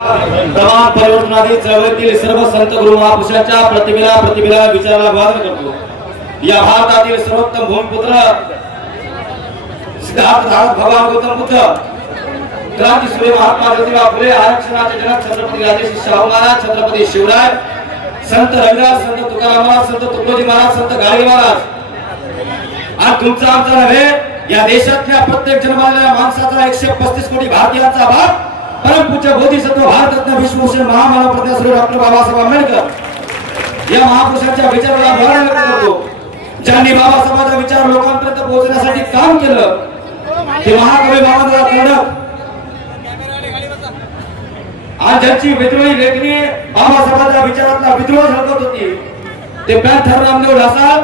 तमाम परिवर्तनादी चळवळीतील सर्व संत गुरु महापुरुषांच्या प्रतिभेला विचाराला वादन करतो। या भारतातील सर्वोत्तम भूमिपुत्र सिद्धार्थ भगवान गौतम बुद्ध, क्रांती सूर्य महात्मा ज्योतिबा फुले, आरक्षणाचे जनक छत्रपती राजर्षी शाहू महाराज, छत्रपती शिवराय, संत रविदास, संत तुकाराम महाराज, संत तुकडोजी महाराज, संत गाडगे महाराज आणि तुमचा आमचा नव्हे, या देशातल्या प्रत्येक जन्मलेल्या माणसाचा 135 कोटी भारतीयांचा आभार। परमपूज्य बोधिसत्व भारतरत्न विश्वभूषण महामानव प्रज्ञा श्री डॉक्टर बाबासाहेब आंबेडकर या महापुरुषांच्या विचाराला गौरव व्यक्त करतो, ज्यांनी बाबासाहेबांचा विचार लोकांपर्यंत पोहोचण्यासाठी काम केलं। ते महाकवी बाबासाहेब कडक आज ज्यांची विद्रोही लेखणी बाबासाहेबांच्या विचारातला विद्रोह झळकत होती, ते पॅन्थर रामदेव ढासाळ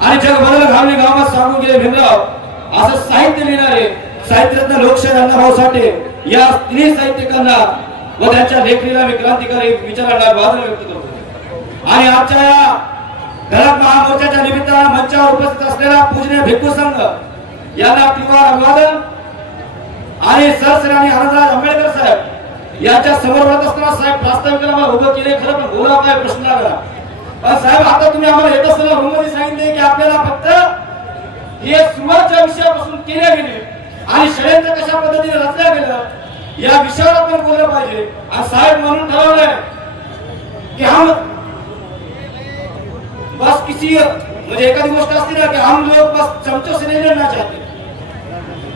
आणि जगभराला घालणे गावात सांगून गेले भीमराव असं साहित्य लिहिणारे साहित्यरत्न लोकशाहीर अण्णाभाऊ साठे या तिन्ही साहित्यिकांना व त्यांच्या लेखणीला मी क्रांतिकारी विचाराला वादन व्यक्त करतो। आणि आजच्या या धडक महामोर्चाच्या निमित्तानं मंचावर उपस्थित असलेला पूजनीय भिक्खू संघ यांना तीव्र अभिवादन आणि सरसराणी आनंदराज आंबेडकर साहेब यांच्या समोर होत असताना साहेब प्रास्ताविकाला मला उभं केले, खरं पण बोला काय प्रश्न लागला। पण साहेब आता तुम्ही आम्हाला येत असताना रूम मध्ये सांगितले की आपल्याला फक्त हे सुरुवातीच्या विषयापासून केले गेले आणि षडयंत्र कशा पद्धतीने रचल्या गेलं या विषयावर आपण बोललं पाहिजे। आणि साहेब म्हणून ठरवलंय की हम बस किसी म्हणजे एखादी गोष्ट असते ना कि हम लोग बस चमचों से नहीं लड़ना चाहते,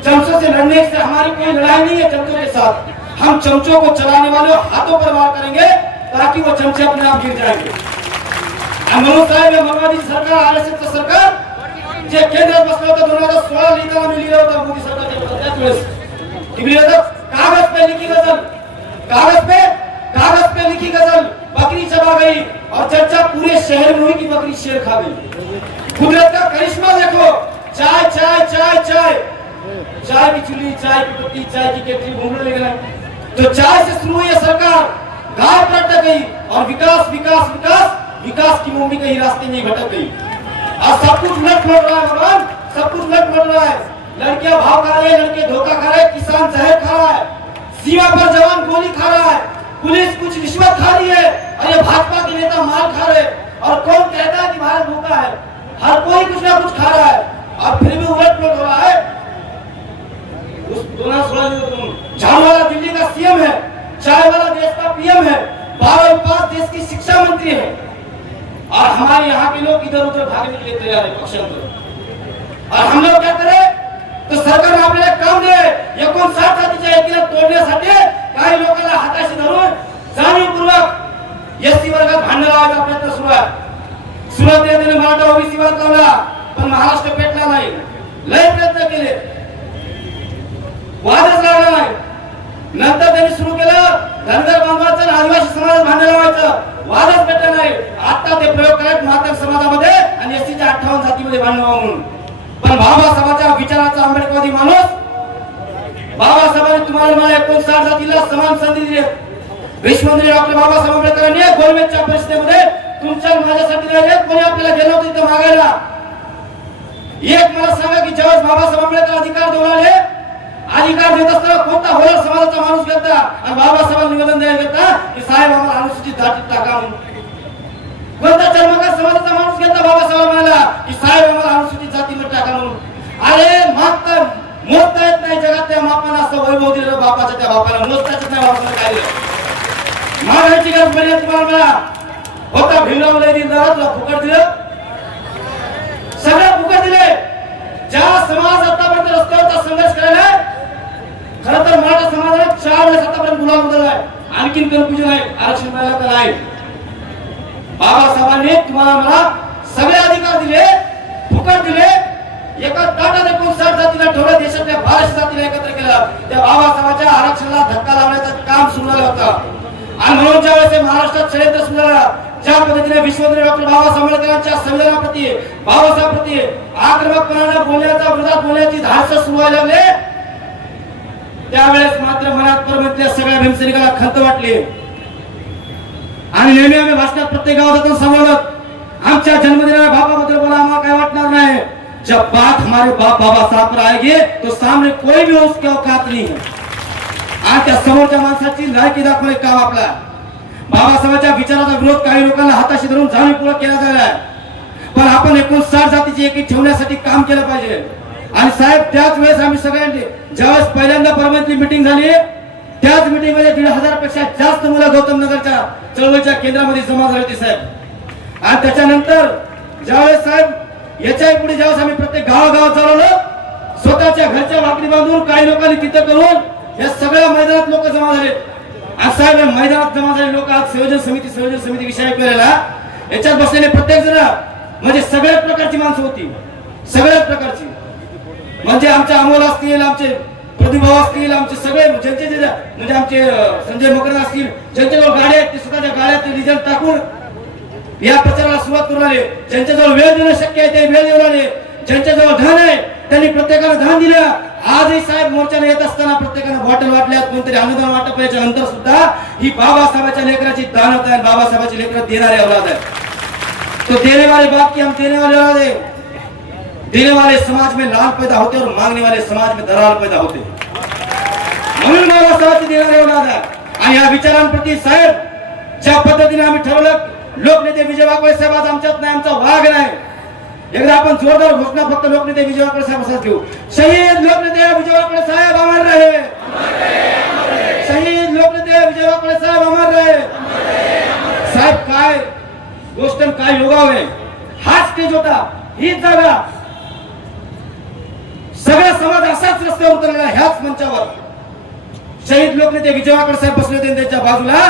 चमचों से लड़ने से हमारी कोई लड़ाई नहीं है चमचों के साथ, हम चमचों को चलाने वाले हाथों पर वार करेंगे ताकि वो चमचे अपने आप गिर जाएंगे। म्हणून साहेब माओवादी सरकार आरएसएस सरकार जे केंद्रात बसलं होतं 2016 लिहिताना मी लिहिलं होतं मोदी सरकारच्या त्याच वेळेस की लिहिलं होतं कागज पे लिखी गजल, कागज पे लिखी गजल, बकरी चबा गई और चर्चा पूरे शहर में हुई कि बकरी शेर खा गई। कुदरत का करिश्मा देखो, चाय चाय चाय चाय, चाय की चुल्ली, चाय की पत्ती, चाय की केतली घूमने लगे। तो चाय से शुरू हुई सरकार, गाय पलट गई और विकास विकास विकास विकास की मुंबई कहीं रास्ते में भटक गई। आज सब कुछ लट पड़ रहा है भगवान, सब कुछ लट पड़ रहा है। लड़कियां भाव खा रही है, लड़के धोखा खा रहे हैं, किसान जहर खा रहा है, सीमा पर जवान गोली खा रहा है, पुलिस कुछ रिश्वत खा रही है और ये भाजपा के नेता मार खा रहे। और कौन कहता है कि भारत भूखा है? हर कोई कुछ ना कुछ खा रहा है और फिर भी उलट पलट हो रहा है। उस 2016 झाड़ू वाला दिल्ली का सीएम है, चाय वाला देश का पीएम है, 12 पास देश की शिक्षा मंत्री है और हमारे यहाँ के लोग इधर उधर भागने के लिए तैयार है पक्षांतर। और हम लोग क्या करें? तो सरकार आपल्याला काम दे 59 जातीच्या एकीला तोडण्यासाठी काही लोकांना हाताशी धरून जाणीवपूर्वक एसटी वर्गात भांडण लावायचा प्रयत्न सुरू आहे। सुरुवातीला मराठा ओबीसी वर्ग लावला पण महाराष्ट्र पेटला नाही, लय प्रयत्न केले, वादच लागला नाही। नंतर त्यांनी सुरू केलं धनगर बांधवांचं आदिवासी समाज भांडण लावायचं, वादच पेटला नाही। आता ते प्रयोग करत मातक समाजामध्ये आणि एसटीच्या 58 जातीमध्ये भांडण म्हणून। पण बाबासाहेबांच्या विचाराचा आंबेडकरवादी माणूस बाबासाहेबांनी तुम्हाला मला 59 जातीला समान संधी दिली। विश्वमंत्री डॉक्टर बाबासाहेब आंबेडकरांनी गोलमेजच्या परिषदेमध्ये तुमच्या माझ्यासाठी दिले, कोणी आपल्याला गेलो होतं इथं मागायला। एक मला सांगा की जेव्हा बाबासाहेब आंबेडकर अधिकार देऊन आले, अधिकार देत असताना कोणता होणार समाजाचा माणूस घेता आणि बाबासाहेबांना निवेदन द्यायला घेता की साहेब आम्हाला अनुसूचित जातीत टाका म्हणून? कोणता जन्मगार समाजाचा माणूस घेता बाबासाहेब म्हणाला की साहेब आम्हाला अनुसूचित जातीमध्ये टाका म्हणून? अरे मागता मोजता येत नाही जगातल्या मापानं असं वैभव दिलं बापाच्या त्या बापाला, मोजताच नाही बापाला काय दिलं। मागायची गरज पडली तुम्हाला मला होता भीमराव लय दिलं, फुकट दिलं, सगळं फुकट दिले। ज्या समाज आतापर्यंत रस्त्यावरचा संघर्ष करायला खरं तर मराठा समाजाला 4 वेळेस आतापर्यंत गुलाम उधळला आहे, आणखीन कन्फ्युजन आहे, आरक्षण मिळालं का नाही। बाबासाहेबांनी तुम्हाला मला सगळे अधिकार दिले, फुकट दिले, एका ताटात 59 जातीला ठेवलं, देशातल्या 1200 जातीला एकत्र केलं। त्या बाबासाहेबांच्या आरक्षणाला धक्का लावण्याचं काम सुरू झालं होतं। आणि म्हणून ज्या वेळेस महाराष्ट्रात षडयंत्र सुरू झालं, ज्या पद्धतीने विश्वमंत्री डॉक्टर बाबासाहेब आंबेडकरांच्या संविधानाप्रती बाबासाहेबांप्रती आक्रमकपणाने बोलण्याचा विरोधात बोलण्याची धाडस सुरू व्हायला लागले, त्यावेळेस मात्र मनात परमतल्या सगळ्या भीमसैनिकाला खंत वाटली। आणि नेहमी आम्ही भाषणात प्रत्येक गावात सांगत आमच्या जन्मदिनाला बाबाबद्दल बोला, आम्हाला काय वाटणार नाही। जब बात हमारे बाप बाबा साहब पर आएगी तो सामने कोई भी उसके औकात नहीं है। आज त्या समोरच्या माणसाची लायकी दाखवणे काम आपला. बाबासाहेबांच्या विचाराचा विरोध काही लोकांना हाताशी धरून जाणीवपूर्वक केला झालाय, पण आपण 59 जातीची एकी ठेवण्यासाठी काम केलं पाहिजे. आणि साहेब त्याच वेळेस आम्ही सगळ्यांनी ज्यावेळेस पहिल्यांदा परमनंटली मीटिंग झाली त्याच मीटिंग मध्ये 1,500 पेक्षा जास्त मुलं गौतम नगरच्या चळवळीच्या केंद्रामध्ये जमा झाली होती साहेब. आणि त्याच्यानंतर ज्यावेळेस साहेब याच्याही पुढे ज्यावेळेस आम्ही प्रत्येक गावागावात चालवलं, स्वतःच्या घरच्या वाकडी बांधून काही लोकांनी तिथं करून या सगळ्या मैदानात लोक जमा झाले. आज साहेब या मैदानात जमा झालेले लोक आज संयोजन समिती विषय केलेला याच्यात बसलेले प्रत्येक जण म्हणजे सगळ्याच प्रकारची माणसं होती, सगळ्याच प्रकारची. म्हणजे आमचे अमोल असतील, आमचे प्रतिभाव असतील, आमचे सगळे ज्यांचे म्हणजे आमचे संजय मकरंद असतील, ज्यांच्याजवळ गाड्या आहेत ते स्वतःच्या गाड्यात रिझल्ट टाकून या प्रचाराला सुरुवात करून आले. ज्यांच्याजवळ वेळ देणं शक्य आहे ते वेळ देऊन आले. ज्यांच्याजवळ धन आहे त्यांनी प्रत्येकाला धन दिलं. आजही साहेब मोर्चाला येत असताना प्रत्येकानं बॉटल वाटल्यात, कोणतरी अनुदान वाटप याच्या नंतर सुद्धा ही बाबासाहेबांच्या लेकराची दानत आहे. बाबासाहेबांची लेकर देणारे औलाद आहे. तो देने वाले बाप की हम देने वाले औलाद है. देने वाले समाज में लाल पैदा होते और मांगने वाले समाज में दलाल पैदा होते. म्हणून बाबासाहेबांची देणारे औलाद आहे. आणि या विचारांप्रती साहेब ज्या पद्धतीने आम्ही ठरवलं, लोकनेते विजय वाकळे साहेब आज आमच्यात नाही, आमचा वाघ नाही. एकदा आपण जोरदार घोषणा फक्त लोकनेते विजय वाकळे साहेब असाच घेऊ. शहीद लोकनेते विजय वाकळे साहेब अमर रहे. शहीद लोकनेते विजय वाकळे साहेब अमर रहे. साहेब काय गोष्ट काय योगाव आहे. हा स्टेज होता, हीच जागा, सगळा समाज असाच रस्त्यावर उतरलेला ह्याच मंचावर. शहीद लोकनेते विजय वाकळे साहेब बसले होते. त्यांच्या बाजूला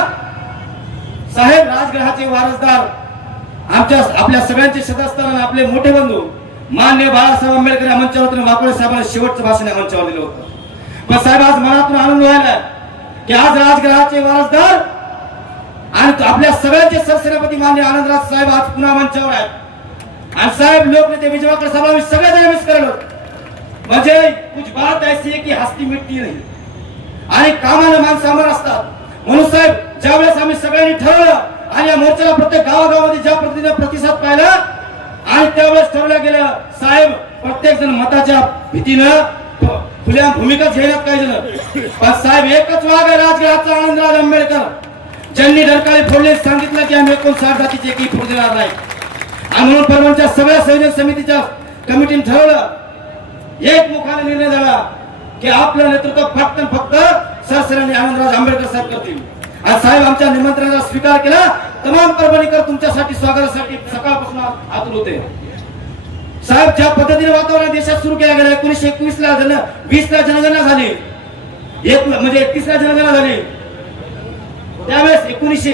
साहेब राजगृहाचे वारसदार आपल्या सगळ्यांचे सदस्य आपले मोठे बंधू मान्य बाळासाहेब आंबेडकर या मंचावर वाकळे साहेबांनी शेवटचं भाषण या मंचावर दिलं होतं. पण साहेब आज मनातून आनंद व्हायला की आज राजगृहाचे वारसदार आणि आपल्या सगळ्यांचे सरसेनापती मान्य आनंदराज साहेब आज पुन्हा मंचावर आहेत. आणि साहेब लोकनेते विजय वाकळे साहेब आम्ही सगळेजण मिस करलो. म्हणजे कुछ बात ऐसी है की हस्ती मिटती नाही आणि कामाला माणसं अमर असतात. म्हणून साहेब ज्यावेळेस आम्ही सगळ्यांनी ठरवलं आणि या मोर्चाला प्रत्येक गावागावामध्ये ज्या पद्धतीने प्रतिसाद पाहिला आणि त्यावेळेस ठरवलं गेलं साहेब प्रत्येक जण मताच्या भीतीनं खुल्या भूमिका घेण्यात काही जण. पण साहेब एकच वाघ आहे राजगृहाचा आनंदराज आंबेडकर, ज्यांनी डरकाळी फोडले सांगितलं की आम्ही 59 जातीचे एकही फोड देणार नाही. आणि म्हणून परभणीच्या सगळ्या संयोजन समितीच्या कमिटीने ठरवलं, एक मुखाने निर्णय झाला की आपलं नेतृत्व फक्त सरसेनानी आनंदराज आंबेडकर साहेब करतील. आणि साहेब आमच्या निमंत्रणाचा स्वीकार केला. तमाम परभणीकर तुमच्यासाठी स्वागतासाठी सकाळपासून आतुर होते. साहेब ज्या पद्धतीने वातावरण देशात सुरू केलं गेलं 1921 ला 20 ला जनगणना झाली, म्हणजे 31 ला जनगणना झाली. त्यावेळेस 1931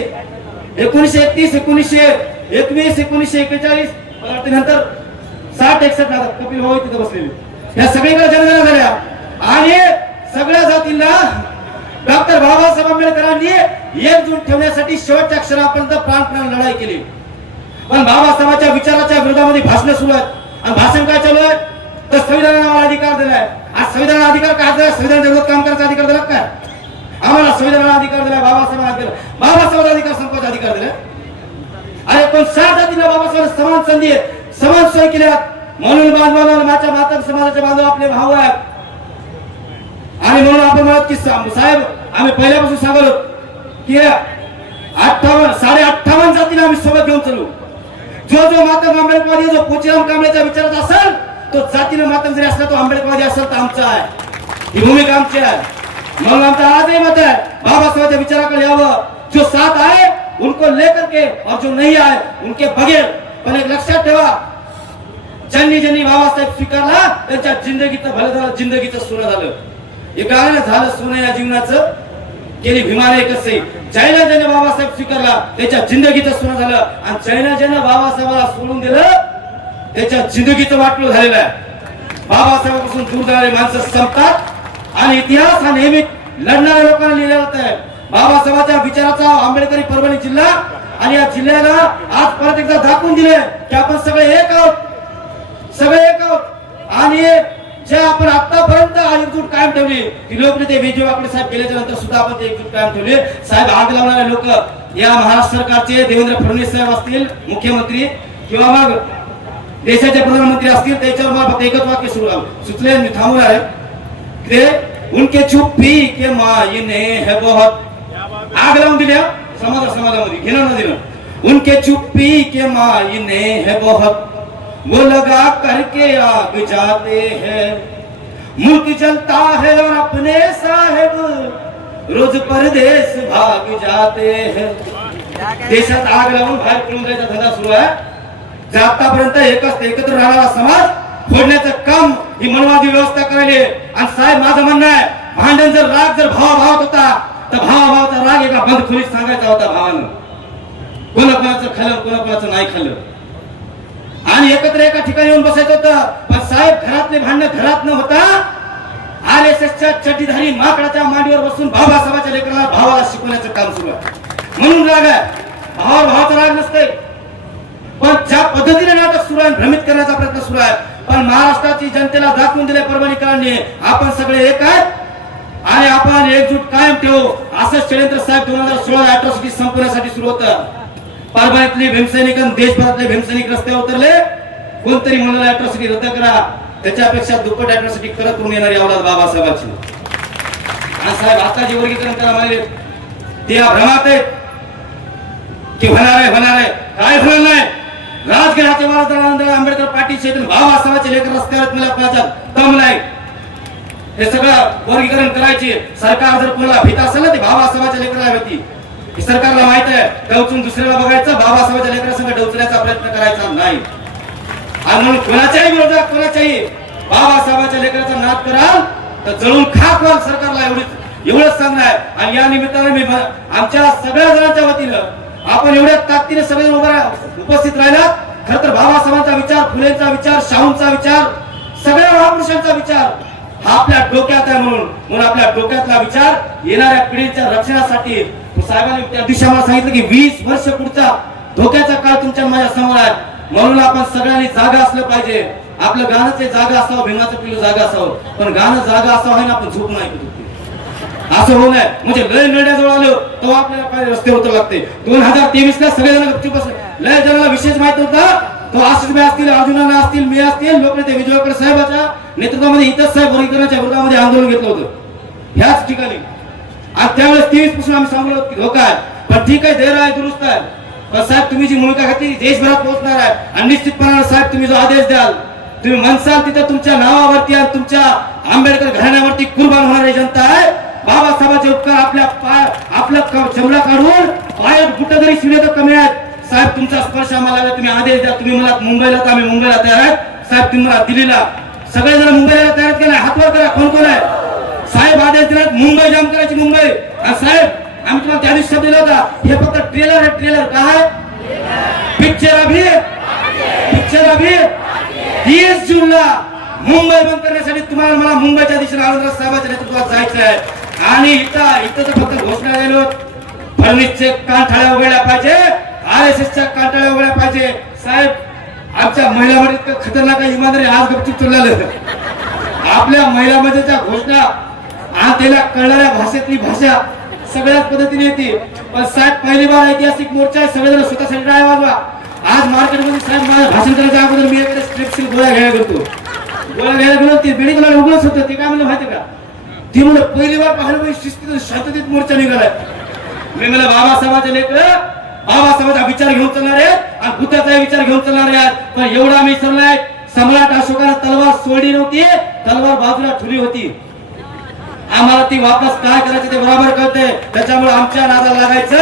1921 1941 नंतर 60-61 कपिल भाऊ तिथे बसलेले या सगळीकडे जनगणना झाल्या. आणि सगळ्या जातींना डॉक्टर बाबासाहेब आंबेडकरांनी एकजूट ठेवण्यासाठी शेवटच्या क्षणापर्यंत प्राणपणाने लढाई केली. पण बाबासाहेबांच्या विचाराच्या विरोधामध्ये भाषण सुरू आहेत आणि भाषण काय चालू आहे तर संविधानाने आम्हाला अधिकार दिलाय. आज संविधानाचा अधिकार काय दिलाय? संविधानाच्या विरोधात काम करायचा अधिकार दिला काय? आम्हाला संविधानाचा अधिकार दिलाय, बाबासाहेबांचा अधिकार संपाचा अधिकार दिलाय. आणि 59 जातीला बाबासाहेब समान संधी समान सोय केल्यात. म्हणून बांधवांना माझ्या माता समाजाचे बांधव आपले भाऊ आहेत. आणि म्हणून आपण म्हणत की साहेब आम्ही पहिल्यापासून सांगलो की 58 जातीला आम्ही सोबत घेऊन चालू. जो मातंग आंबेडकरवादी जो पोचीराम कांबळेच्या विचारात असेल तो जातीने मातंग जरी असला तो आंबेडकरवादी असेल तर आमचा आहे, ही भूमिका आमची आहे. म्हणून आमचा आजही मत आहे बाबासाहेबांच्या विचाराकडे यावं. जो साथ आहे उनको लेकर के और जो नहीं आए उनके बगैर. पण एक लक्षात ठेवा, ज्यांनी बाबासाहेब स्वीकारला त्यांच्या जिंदगीचं भलं झालं, जिंदगीचं सोनं झालं. हे काय ना झालं सोनं या जीवनाचं गेली भीमाने कसे. ज्याने बाबासाहेब स्वीकारला त्याच्या जिंदगीचं सोनं झालं आणि ज्याने बाबासाहेबाला सोडून दिलं त्याच्या जिंदगीचं वाटलं झालेलं आहे. बाबासाहेबांपासून दूर जाणारी माणसं संपतात आणि इतिहास हा नेहमी लढणाऱ्या लोकांना लिहिला जात आहे. बाबासाहेबांच्या विचाराचा आंबेडकरी परभणी जिल्हा आणि या जिल्ह्याला आज परत एकदा दाखवून दिले की आपण सगळे एक आहोत, सगळे एक आहोत. आणि जे आपण आतापर्यंत एकजूट कायम ठेवली की लोकनेते विजय वाकळे साहेब गेल्याच्या नंतर सुद्धा आपण ते एकजूट कायम ठेवली. साहेब आग लावणारे लोक या महाराष्ट्र सरकारचे देवेंद्र फडणवीस साहेब असतील मुख्यमंत्री किंवा मग देशाचे प्रधानमंत्री असतील त्याच्यावर मला फक्त एकच वाक्य सुचले मी थांबवणार आहे. उनके चुप्पी के मायने है बहुत, आग लावून दिल्या समाजामध्ये घेणं न देणं। उनके चुप्पी के मायने है बहुत, वो लगा करके आग जाते हैं। मुल्क जलता है और अपने साहेब रोज परदेश भाग जाते हैं। देशात आग लावून बाहेर पळून जायचा धंदा सुरू आहे। आतापर्यंत एकत्र राहणारा समाज फोडण्याचं काम ही मनवादी व्यवस्था करायली। आणि साहेब माझं म्हणणं आहे, भांडण जर राग जर भावाभावात होता तर भावाभावाचा राग एका बंद खोलीत सांगायचा होता भावानं, कोणाकोणाचं खाल्लं कोणाकोणाचं नाही खाल्लं, आणि एकत्र एका ठिकाणी येऊन बसायचं होतं। पण साहेब घरातले भांडण घरात न होता RSSच्या चड्डीधारी माकडाच्या मांडीवर बसून बाबासाहेबाच्या लेकराला भावाला शिकवण्याचं काम सुरू आहे। म्हणून राग आहे, भावावर भावाचा राग नसते, पण ज्या पद्धतीने नाटक सुरू आहे भ्रमित करण्याचा प्रयत्न सुरू आहे। पण महाराष्ट्राची जनतेला दाखवून दिले परभणीकरांनी आपण सगळे एक आहेत आणि आपण एकजूट कायम ठेवू असं षडयंत्र साहेब 2016 अॅट्रॉसिटी संपवण्यासाठी सुरू होतं। परभणीतले भीमसैनिक आणि देशभरातले भीमसैनिक रस्त्यावर उतरले, कोणतरी म्हणाले अॅट्रॉसिटी रद्द करा, त्याच्यापेक्षा दुप्पट अॅट्रॉसिटी करत करून येणारी अवलाद बाबासाहेबांची। आणि साहेब आता जे वर्गीकरण करा मागले ते या भ्रमात आहेत की होणार आहे काय होणार नाही। राजगडाचे महाराज आंबेडकर पाटील शेतून बाबासाहेबांचे लेकर रस्त्यावर मला कोणाचा दम नाही, हे सगळं वर्गीकरण करायचे। सरकार जर कोणाला भीत असेल ना ते बाबासाहेबांच्या लेकराला भीती, सरकारला माहित आहे डवचून दुसऱ्याला बघायचं, बाबासाहेबांच्या लेकरासंग डवचण्याचा प्रयत्न करायचा नाही। आणि म्हणून कोणाच्याही विरोधात कोणाच्याही बाबासाहेबांच्या लेकराचा नाद कराल तर जळून खाक व्हाल सरकारला, एवढंच सांगणं आहे। आणि या निमित्ताने मी आमच्या सगळ्या जणांच्या वतीनं आपण एवढ्या ताकदीने सगळे उपस्थित राहिलात। खरं तर बाबासाहेबांचा विचार, फुलेंचा विचार, शाहूंचा विचार, सगळ्या महापुरुषांचा विचार हा आपल्या डोक्यात आहे। म्हणून आपल्या डोक्यातला विचार येणाऱ्या पिढीच्या रक्षणासाठी साहेबांनी त्या दिवशी मला सांगितलं की 20 वर्ष पुढचा धोक्याचा काळ तुमच्या माझ्या समोर आहे। म्हणून आपण सगळ्यांनी जागा असलं पाहिजे। आपलं गाणं ते जागा असावं, भीमाचं पिल्लू जागा असावं, पण गाणं जागा असावं ना, आपण झोप नाही असं होऊ नये। म्हणजे लय निर्णयाजवळ आलो तो आपल्याला काय रस्ते उतर लागते। 2023 ला सगळेजण गपचूप बसले, लय जणांना विशेष माहित होता तो आशिषभाई असतील, अर्जुनाना असतील, मी असतील, लोकनेते विजयकर साहेबांच्या नेतृत्वामध्ये इथंच साहेब वर्गीकरणाच्या विरोधामध्ये आंदोलन घेतलं होतं ह्याच ठिकाणी। आणि त्यावेळेस 23 पासून आम्ही सांगलो की धोका आहे, पण ठीक आहे, धैर्य आहे, दुरुस्त आहे। पण साहेब तुम्ही जी भूमिका घेतली देशभरात पोहोचणार आहे आणि निश्चितपणाने साहेब तुम्ही जो आदेश द्याल, तुम्ही म्हणसाल तिथे तुमच्या नावावरती आणि तुमच्या आंबेडकर घराण्यावरती कुर्बान होणारी जनता आहे। बाबासाहेबांचे उपकार आपला चमडा काढून पायात कुठं जरी शिले तर कमी आहेत। साहेब तुमचा स्पर्श आम्हाला, तुम्ही आदेश द्या, तुम्ही मला मुंबईला तर आम्ही मुंबईला तयार आहेत। साहेब तुम्ही मला दिल्लीला, सगळेजण मुंबईला तयार केलं, हातवर करा, कोण कोण आहे। साहेब आदेश दिला मुंबई जाम करायची, मुंबई। आणि साहेब आम्ही तुम्हाला त्या दिवशी शब्द दिला होता, हे फक्त ट्रेलर आहे, ट्रेलर काय पिक्चर अभी 30 जूनला मुंबई बंद करण्यासाठी तुम्हाला मला मुंबईच्या दिशेने आनंदराज साहेबांच्या नेतृत्वात जायचं आहे। आणि इथं तर फक्त घोषणा झाली, फडणवीसचे कानठाळ्या उघडल्या पाहिजे, RSSच्या कानठाळ्या उघडल्या पाहिजे। साहेब आमच्या महिलांमध्ये इतकं खतरनाक इमानदारी आज गपचूप चाललं। आपल्या महिलांमध्येच्या घोषणा आणि त्याला कळणाऱ्या भाषेतली भाषा सगळ्याच पद्धतीने येते। पण साहेब पहिली बार ऐतिहासिक मोर्चा आहे, सगळेजण स्वतःसाठी टाळ्या वाजवा। आज मार्केटमध्ये साहेब माझ्या भाषण करायच्या अगोदर मी एखाद्या स्ट्रिप्सिल गोळ्या घ्यायला गेलो, ते बिल्डिंगला उघडच होतं। ते काय म्हणलं माहिती का, ती म्हणलं पहिली बार पाहिलं शिस्तीत शांततेत मोर्चा निघालाय। मी म्हणलं बाबासाहेबांचे लेकर बाबासाहेबांचा विचार घेऊन चालणार आहेत आणि बुद्धाचा विचार घेऊन चालणार आहेत। पण एवढा मी चाललाय, सम्राट अशोकाने तलवार सोडली नव्हती, तलवार बाजूला ठेवली होती। आम्हाला ती वापस काय करायचं ते बरोबर कळते, त्याच्यामुळे आमच्या नादाला लागायचं।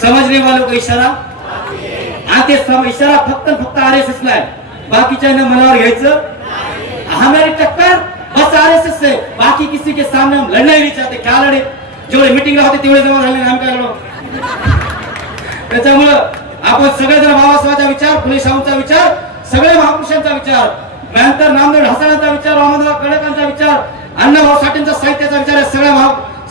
समजणे वालों को इशारा, आणि ते इशारा फक्त RSS ला आहे, बाकीच्या मनावर घ्यायचं। हमारी टक्कर बस RSS से, बाकी किसी के सामने हम लड़ना ही नहीं चाहते। क्या लढे, जेवढे मीटिंगला होते तेवढे जमा झाले, आम्ही काय लढलो। त्याच्यामुळं आपण सगळेजण बाबासाहेबांचा विचार, फुले शाहूंचा विचार, सगळे महापुरुषांचा विचार, नंतर नामदेव ढसाळांचा विचार, वामनराव कळकांचा विचार, अण्णाभाऊ साठेंचा साहित्याचा विचार आहे,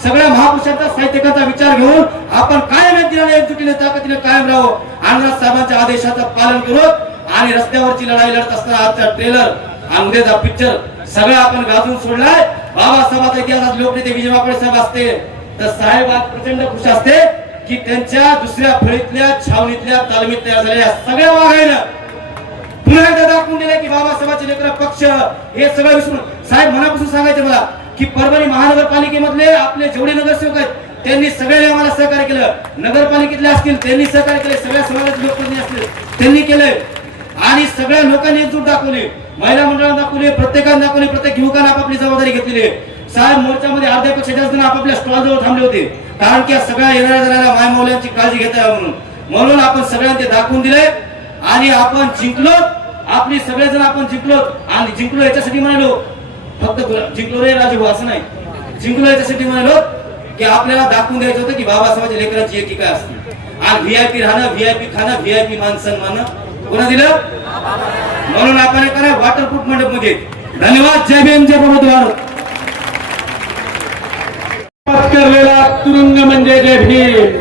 सगळ्या महापुरुषांचा साहित्यकांचा विचार घेऊन आपण कायम एकजुटीने ताकदीने कायम राहू। अण्णासाहेब साहेबांच्या आदेशाचं पालन करू आणि रस्त्यावरची लढाई लढत असताना आजचा ट्रेलर आणि उद्याचा पिक्चर सगळं आपण गाजून सोडलाय। बाबासाहेबांच्या इतिहासात लोकनेते विजय वाकळे साहेब असते तर साहेब आज प्रचंड खुश असते की त्यांच्या दुसऱ्या फळीतल्या छावणीतल्या तालमीत तयार झालेल्या सगळ्या वाघायनं पुन्हा एकदा दाखवून दिले की बाबासाहेबांचे लेकर पक्ष हे सगळं विसरून। साहेब मनापासून सांगायचे मला की परभणी महानगरपालिकेमधले आपले जेवढे नगरसेवक आहेत त्यांनी सगळ्यांनी आम्हाला सहकार्य केलं. नगरपालिकेतले असतील त्यांनी सहकार्य केले, सगळ्या समाजाचे लोकप्रतिनिधी असतील त्यांनी केले आणि सगळ्या लोकांनी एकजूट दाखवली, महिला मंडळांना दाखवली, प्रत्येकाने दाखवली, प्रत्येक युवकाने आपापली जबाबदारी घेतलेली आहे. साहेब मोर्चामध्ये अर्ध्यापेक्षा जास्त जण आपापल्या स्टॉलजवळ थांबले होते, कारण की सगळ्या येणाऱ्या जाणाऱ्या मायमौल्यांची काळजी घेता यावी म्हणून आपण सगळ्यांना ते दाखवून दिले आणि आपण जिंकलो. आपली सगळेजण आपण जिंकलो आणि जिंकलो याच्यासाठी म्हणालो, फक्त जिंकलो रे राजू असं नाही, जिंकलो याच्यासाठी म्हणालो की आपल्याला दाखवून द्यायचं होतं की बाबासाहेबांच्या लेकरांची एकी काय असते. आणि व्हीआयपी राहणं, व्हीआयपी खाणं, व्हीआयपी मान सन्मान कोणा दिलं, म्हणून आपण हे करा वॉटरप्रूफ मंडप मध्ये. धन्यवाद. जय भीम, जय भारत. करलेला तुरुंग म्हणजे जय भीम.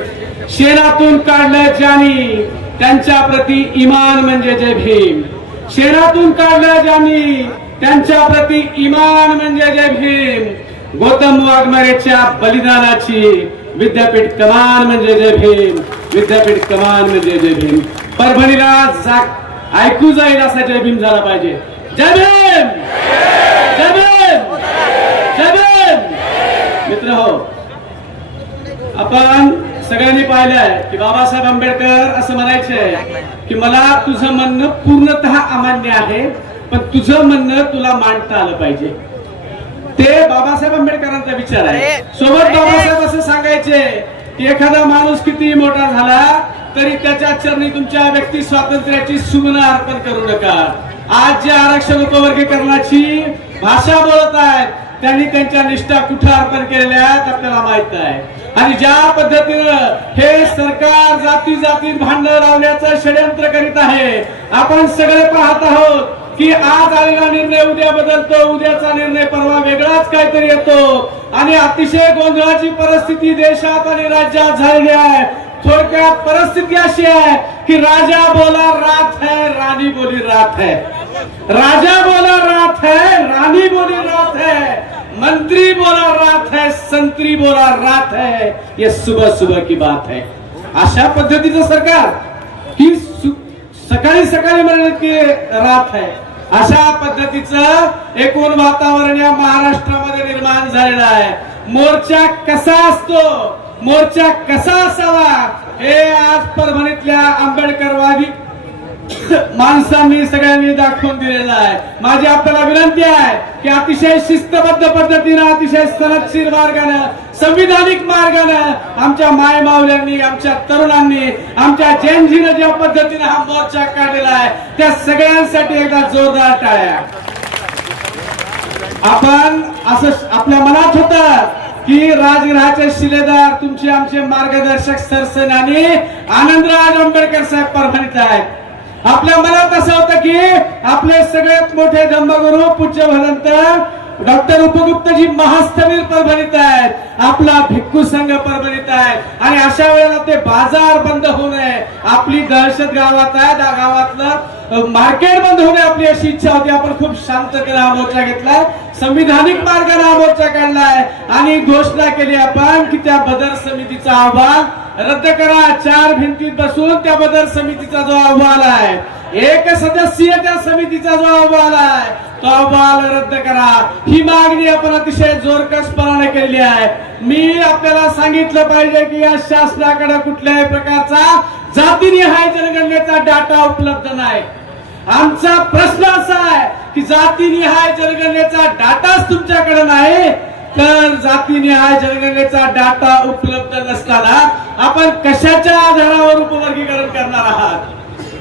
शेणातून काढलं ज्यांनी त्यांच्या प्रती इमान म्हणजे जय भीम. शेणातून काढलं ज्यांनी त्यांच्या प्रती इमान म्हणजे जय भीम. गौतम वाघमारेच्या बलिदानाची विद्यापीठ कमान म्हणजे जय भीम. विद्यापीठ कमान म्हणजे जय भीम. परभणीला ऐकू जाईल असा जय भीम झाला पाहिजे. जय भीम, जय भीम, जय भीम. मित्र हो, आपण सगळ्यांनी पाहिलंय की बाबासाहेब आंबेडकर असं म्हणायचे की मला तुझं म्हणणं पूर्णतः अमान्य आहे, पण तुझं म्हणणं तुला मांडता आलं पाहिजे. ते बाबासाहेब आंबेडकरांचा विचार आहे. सोबत बाबासाहेब असं सांगायचे की एखादा माणूस किती मोठा झाला तरी त्याच्या चरणी तुमच्या व्यक्ती स्वातंत्र्याची सुमनं अर्पण करू नका. आज जे आरक्षण उपवर्गीकरणाची भाषा बोलत आहेत त्यांनी त्यांच्या निष्ठा कुठे अर्पण केलेल्या आहेत आपल्याला माहित आहे. आणि ज्या पद्धतीनं हे सरकार जाती जातीत भांडण लावण्याचं षडयंत्र करीत आहे, आपण सगळे पाहत आहोत की आज आलेला निर्णय उद्या बदलतो, उद्याचा निर्णय परवा वेगळाच काहीतरी येतो आणि अतिशय गोंधळाची परिस्थिती देशात आणि राज्यात झालेली आहे. थोडक्यात परिस्थिती अशी आहे की राजा बोला रात है, रानी बोली रात है. राजा बोला रात है, रानी बोली रात है, मंत्री बोला रात है, संतरी बोला रात है. ये सुबह सुबह की बात है. अशा पद्धतीचं सरकार ही सकाळी सकाळी म्हणत की रात है, अशा पद्धतीचं एकूण वातावरण या महाराष्ट्रामध्ये निर्माण झालेलं आहे. मोर्चा कसा असतो, मोर्चा कसा असावा हे आज परभणीतल्या आंबेडकरवादी माणसांनी सगळ्यांनी दाखवून दिलेलं आहे. माझी आपल्याला विनंती आहे की अतिशय शिस्तबद्ध पद्धतीनं, अतिशय सनदशीर मार्गानं, संविधानिक मार्गानं आमच्या माय मावल्यांनी, आमच्या तरुणांनी, आमच्या जैनजीनं ज्या पद्धतीनं हा मोर्चा काढलेला आहे त्या सगळ्यांसाठी एकदा जोरदार टाळ्या. आपण असं आपल्या मनात होतं की राजगृहाचे शिलेदार तुमचे आमचे मार्गदर्शक सरसेनानी आनंदराज आंबेडकर साहेब परभणीत आहेत. आपल्या मनात असं होतं की आपले सगळ्यात मोठे धम्मगुरु पूज्य भगवंत डॉक्टर उपगुप्तजी महास्थवीर परभणीत आहेत, आपला भिक्खू संघ परभणीत आहे आणि अशा वेळेला ते बाजार बंद होऊ नये, आपली दहशत गावात आहे, त्या गावातलं मार्केट बंद होणे आपली अशी इच्छा होती. आपण खूप शांततेने हा मोर्चा घेतलाय, संविधानिक मार्गाने हा मोर्चा काढलाय आणि घोषणा केली आपण की त्या बदर समितीचा अहवाल रद्द करा. 4 भिंतीत बसून त्या बदर समितीचा जो अहवाल आहे, एक सदस्यीय त्या समितीचा जो अहवाल आहे तो अहवाल रद्द करा, ही मागणी आपण अतिशय जोरकसपणाने केली आहे. मी आपल्याला सांगितलं पाहिजे की या शासनाकडे कुठल्याही प्रकारचा जातीनिहाय जनगणनेचा डाटा उपलब्ध नाही. आमचा प्रश्न असा आहे की जातीनिहाय जनगणनेचा डाटाच तुमच्याकडे नाही, तर जातीनिहाय जनगणनेचा डाटा उपलब्ध नसताना आपण कशाच्या आधारावर उपवर्गीकरण करणार आहात?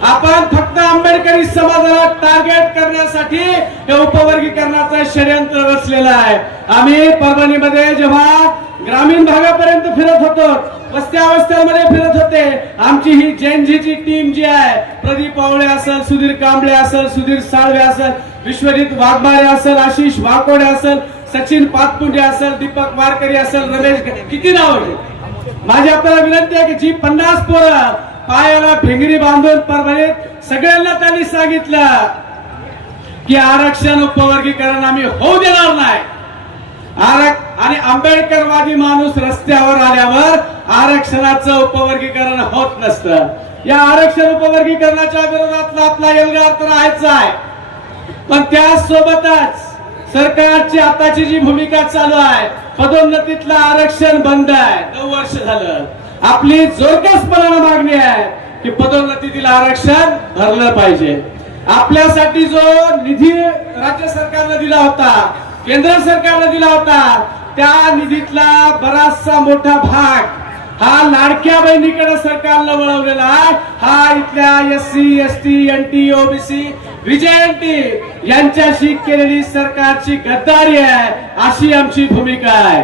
आपण फक्त आंबेडकरी समाजाला टार्गेट करण्यासाठी हे उपवर्गीकरणाचं षडयंत्र रचलेलं आहे. आम्ही परभणीमध्ये जेव्हा ग्रामीण भागापर्यंत फिरत होतो, वस्त्या वस्त्यांमध्ये फिरत होते, आमची ही जैनजीची टीम जी आहे, प्रदीप पावळे असेल, सुधीर कांबळे असेल, सुधीर साळवे असेल, विश्वजित वाघमारे असेल, आशिष वाकोडे असेल, सचिन पातपुंडे असेल, दीपक वारकरी असेल, रमेश, किती नाव आहे. माझी आपल्याला विनंती आहे की जी 50 पोरं पायाला भिंगरी बांधून परभणीत सगळ्यांना त्यांनी सांगितलं की आरक्षण उपवर्गीकरण आम्ही होऊ देणार नाही. आणि आंबेडकरवादी माणूस रस्त्यावर आल्यावर आरक्षणाचं उपवर्गीकरण होत नसतं. या आरक्षण उपवर्गीकरणाच्या विरोधातला आपला एल्गार तर आहेच आहे, पण त्यासोबतच सरकारची आताची जी भूमिका चालू आहे पदोन्नतीतलं आरक्षण बंद आहे, 9 वर्ष झालं. आपली जोरकसपणानं मागणी आहे की पदोन्नतीतील आरक्षण भरलं पाहिजे. आपल्यासाठी जो निधी राज्य सरकारने दिला होता, केंद्र सरकारने दिला होता, त्या निधीतला बराचसा मोठा भाग हा लाडक्या बहिणीकडे सरकारनं वळवलेला आहे. हा इथल्या SC ST NT OBC विजयंती यांच्याशी केलेली सरकारची गद्दारी आहे, अशी आमची भूमिका आहे.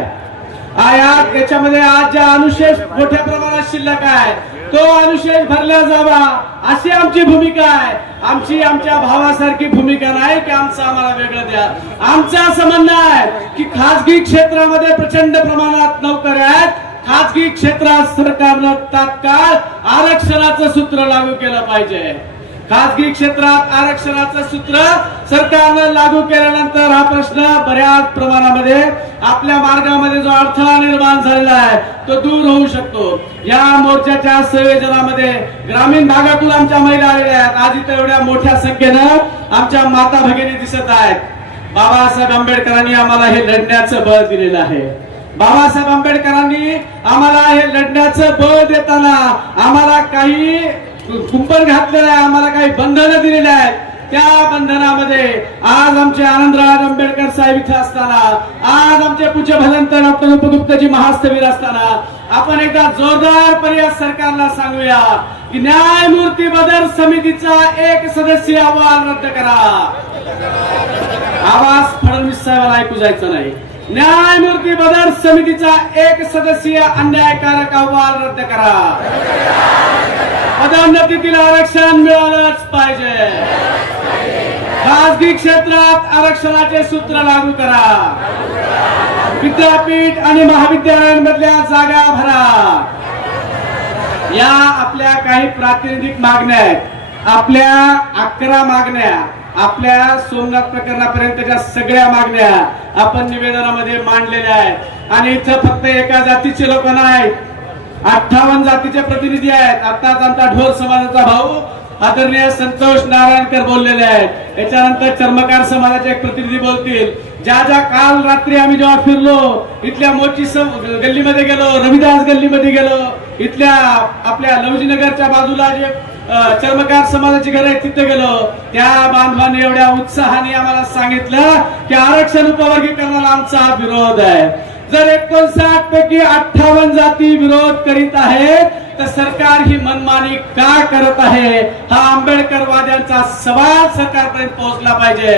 याच्यामध्ये आज ज्या अनुशेष मोठ्या प्रमाणात शिल्लक आहे तो अनुशेष भरला जावा अशी आमची भूमिका आहे. आमची आमच्या भावासारखी भूमिका नाही की आमचं आम्हाला वेगळं द्या. आमचं असं म्हणणं आहे की खासगी क्षेत्रामध्ये प्रचंड प्रमाणात नोकऱ्या आहेत. खासगी क्षेत्रात सरकारनं तात्काळ आरक्षणाचं सूत्र लागू केलं पाहिजे. खासगी क्षेत्रात आरक्षणाचं सूत्र सरकारनं लागू केल्यानंतर हा प्रश्न बऱ्याच प्रमाणामध्ये आपल्या मार्गामध्ये जो अडथळा निर्माण झालेला आहे तो दूर होऊ शकतो. या मोर्चाच्या संयोजनामध्ये ग्रामीण भागातून आमच्या महिला आलेल्या आहेत. आज इथं एवढ्या मोठ्या संख्येनं आमच्या माता भगिनी दिसत आहेत. बाबासाहेब आंबेडकरांनी आम्हाला हे लढण्याचं बळ दिलेलं आहे. बाबासाहेब आंबेडकरांनी आम्हाला हे लढण्याचं बळ देताना आम्हाला काही कुंपण घातलेलं आहे, आम्हाला काही बंधनं दिलेली आहेत. त्या बंधनामध्ये आज आमचे आनंदराज आंबेडकर साहेब इथे असताना, आज आमचे पूज्य भगवंत डॉक्टर उपगुप्तजी महास्थवीर असताना आपण एकदा जोरदारपणे सरकारला सांगूया की न्यायमूर्ती बदल समितीचा 1 सदस्यीय अहवाल रद्द करा. आवाज फडणवीस साहेबांना ऐकू जायचं नाही. न्यायमूर्ती बदल समितीचा 1 सदस्यीय अन्यायकारक अहवाल रद्द करा. पदोन्नतीतील आरक्षण मिळालंच पाहिजे. खासगी क्षेत्रात आरक्षणाचे सूत्र लागू करा. विद्यापीठ आणि महाविद्यालयांमधल्या जागा भरा. या आपल्या काही प्रातिनिधिक मागण्या आहेत. आपल्या 11 मागण्या, आपल्या सोमनाथ प्रकरणापर्यंतच्या सगळ्या मागण्या आपण निवेदनामध्ये मांडलेल्या आहेत. आणि इथं फक्त एका जातीचे लोक नाहीत, 58 जातीचे प्रतिनिधी आहेत. आताच आमचा ढोर समाजाचा भाऊ आदरणीय संतोष नारायणकर बोललेले आहेत. याच्यानंतर चर्मकार समाजाचे एक प्रतिनिधी बोलतील. ज्या ज्या काल रात्री आम्ही जेव्हा फिरलो, इथल्या मोची गल्लीमध्ये गेलो, रविदास गल्लीमध्ये गेलो, इथल्या आपल्या लवजीनगरच्या बाजूला जे चर्मकार समाजाची घर आहे तिथे गेलो, त्या बांधवांनी एवढ्या उत्साहाने आम्हाला सांगितलं की आरक्षण उपवर्गीकरणाला आमचा विरोध आहे. जर 59 पैकी 58 जाती विरोध करीत आहेत तर सरकार ही मनमानी का करत आहे, हा आंबेडकरवाद्यांचा सवाल सरकारपर्यंत पोहोचला पाहिजे.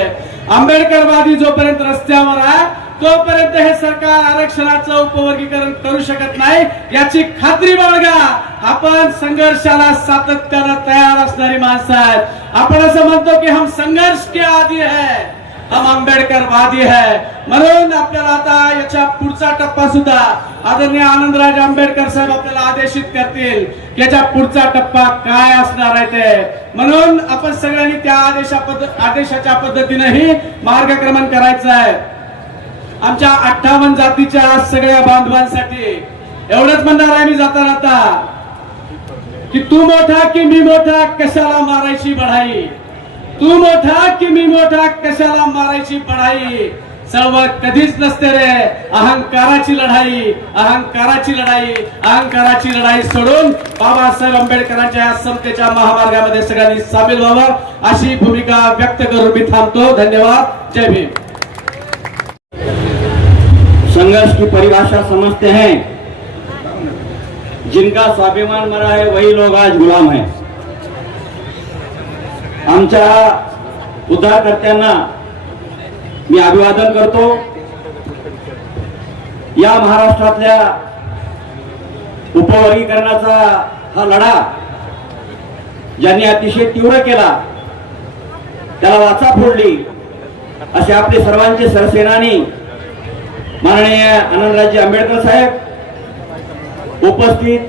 आंबेडकरवादी जोपर्यंत रस्त्यावर आहे तोपर्यंत हे सरकार आरक्षणाचं उपवर्गीकरण करू शकत नाही, याची खात्री बाळगा. आपण संघर्षाला सातत्यानं तयार असणारी माणसं आहेत. आपण असं म्हणतो की हम संघर्ष के आदी है, हम आंबेडकरवादी है. म्हणून आपल्याला आता याच्या पुढचा टप्पा सुद्धा आदरणीय आनंदराज आंबेडकर साहेब आपल्याला आदेशित करतील. याच्या पुढचा टप्पा काय असणार आहे ते. म्हणून आपण सगळ्यांनी त्या आदेशाच्या पद्धतीनेही मार्गक्रमण करायचं आहे. आमच्या 58 जातीच्या सगळ्या बांधवांसाठी एवढंच म्हणणार आहे मी जाता जाता की तू मोठा की मी मोठा, कशाला मारायची बढाई. तू मोठा की मी मोठा, कशाला मारायची बढाई. चळवळ कधीच नसते रे अहंकाराची लढाई, अहंकाराची लढाई, अहंकाराची लढाई सोडून बाबासाहेब आंबेडकरांच्या या समतेच्या महामार्गामध्ये सगळ्यांनी सामील व्हावं अशी भूमिका व्यक्त करून मी थांबतो. धन्यवाद. जय भीम. संघर्ष की परिभाषा समझते हैं, जिनका स्वाभिमान मरा है वही लोग आज गुलाम हैं. आमच्या उद्धारकर्त्यांना मी अभिवादन करतो. या महाराष्ट्रातल्या उपवर्गीकरणाचा हा लढा ज्यांनी अतिशय तीव्र केला, त्याला वाचा फोडली असे आपले सर्वांचे सरसेनानी माननीय आनंदराजे आंबेडकर साहेब, उपस्थित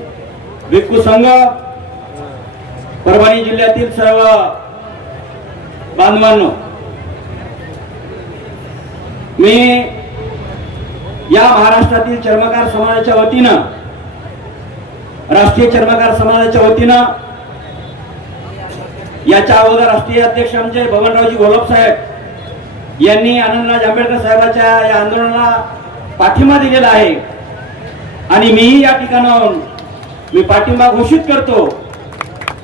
भिक्खू संघ, परभणी जिल्ह्यातील सर्व बांधवांनो, मी या महाराष्ट्रातील चर्मकार समाजाच्या वतीनं, राष्ट्रीय चर्मकार समाजाच्या वतीनं, याच्या अगोदर राष्ट्रीय अध्यक्ष आमचे बबनरावजी घोलप साहेब यांनी आनंदराज आंबेडकर साहेबांच्या या आंदोलनाला पाठिंबा दिलेला आहे आणि मीही या ठिकाणाहून मी पाठिंबा घोषित करतो.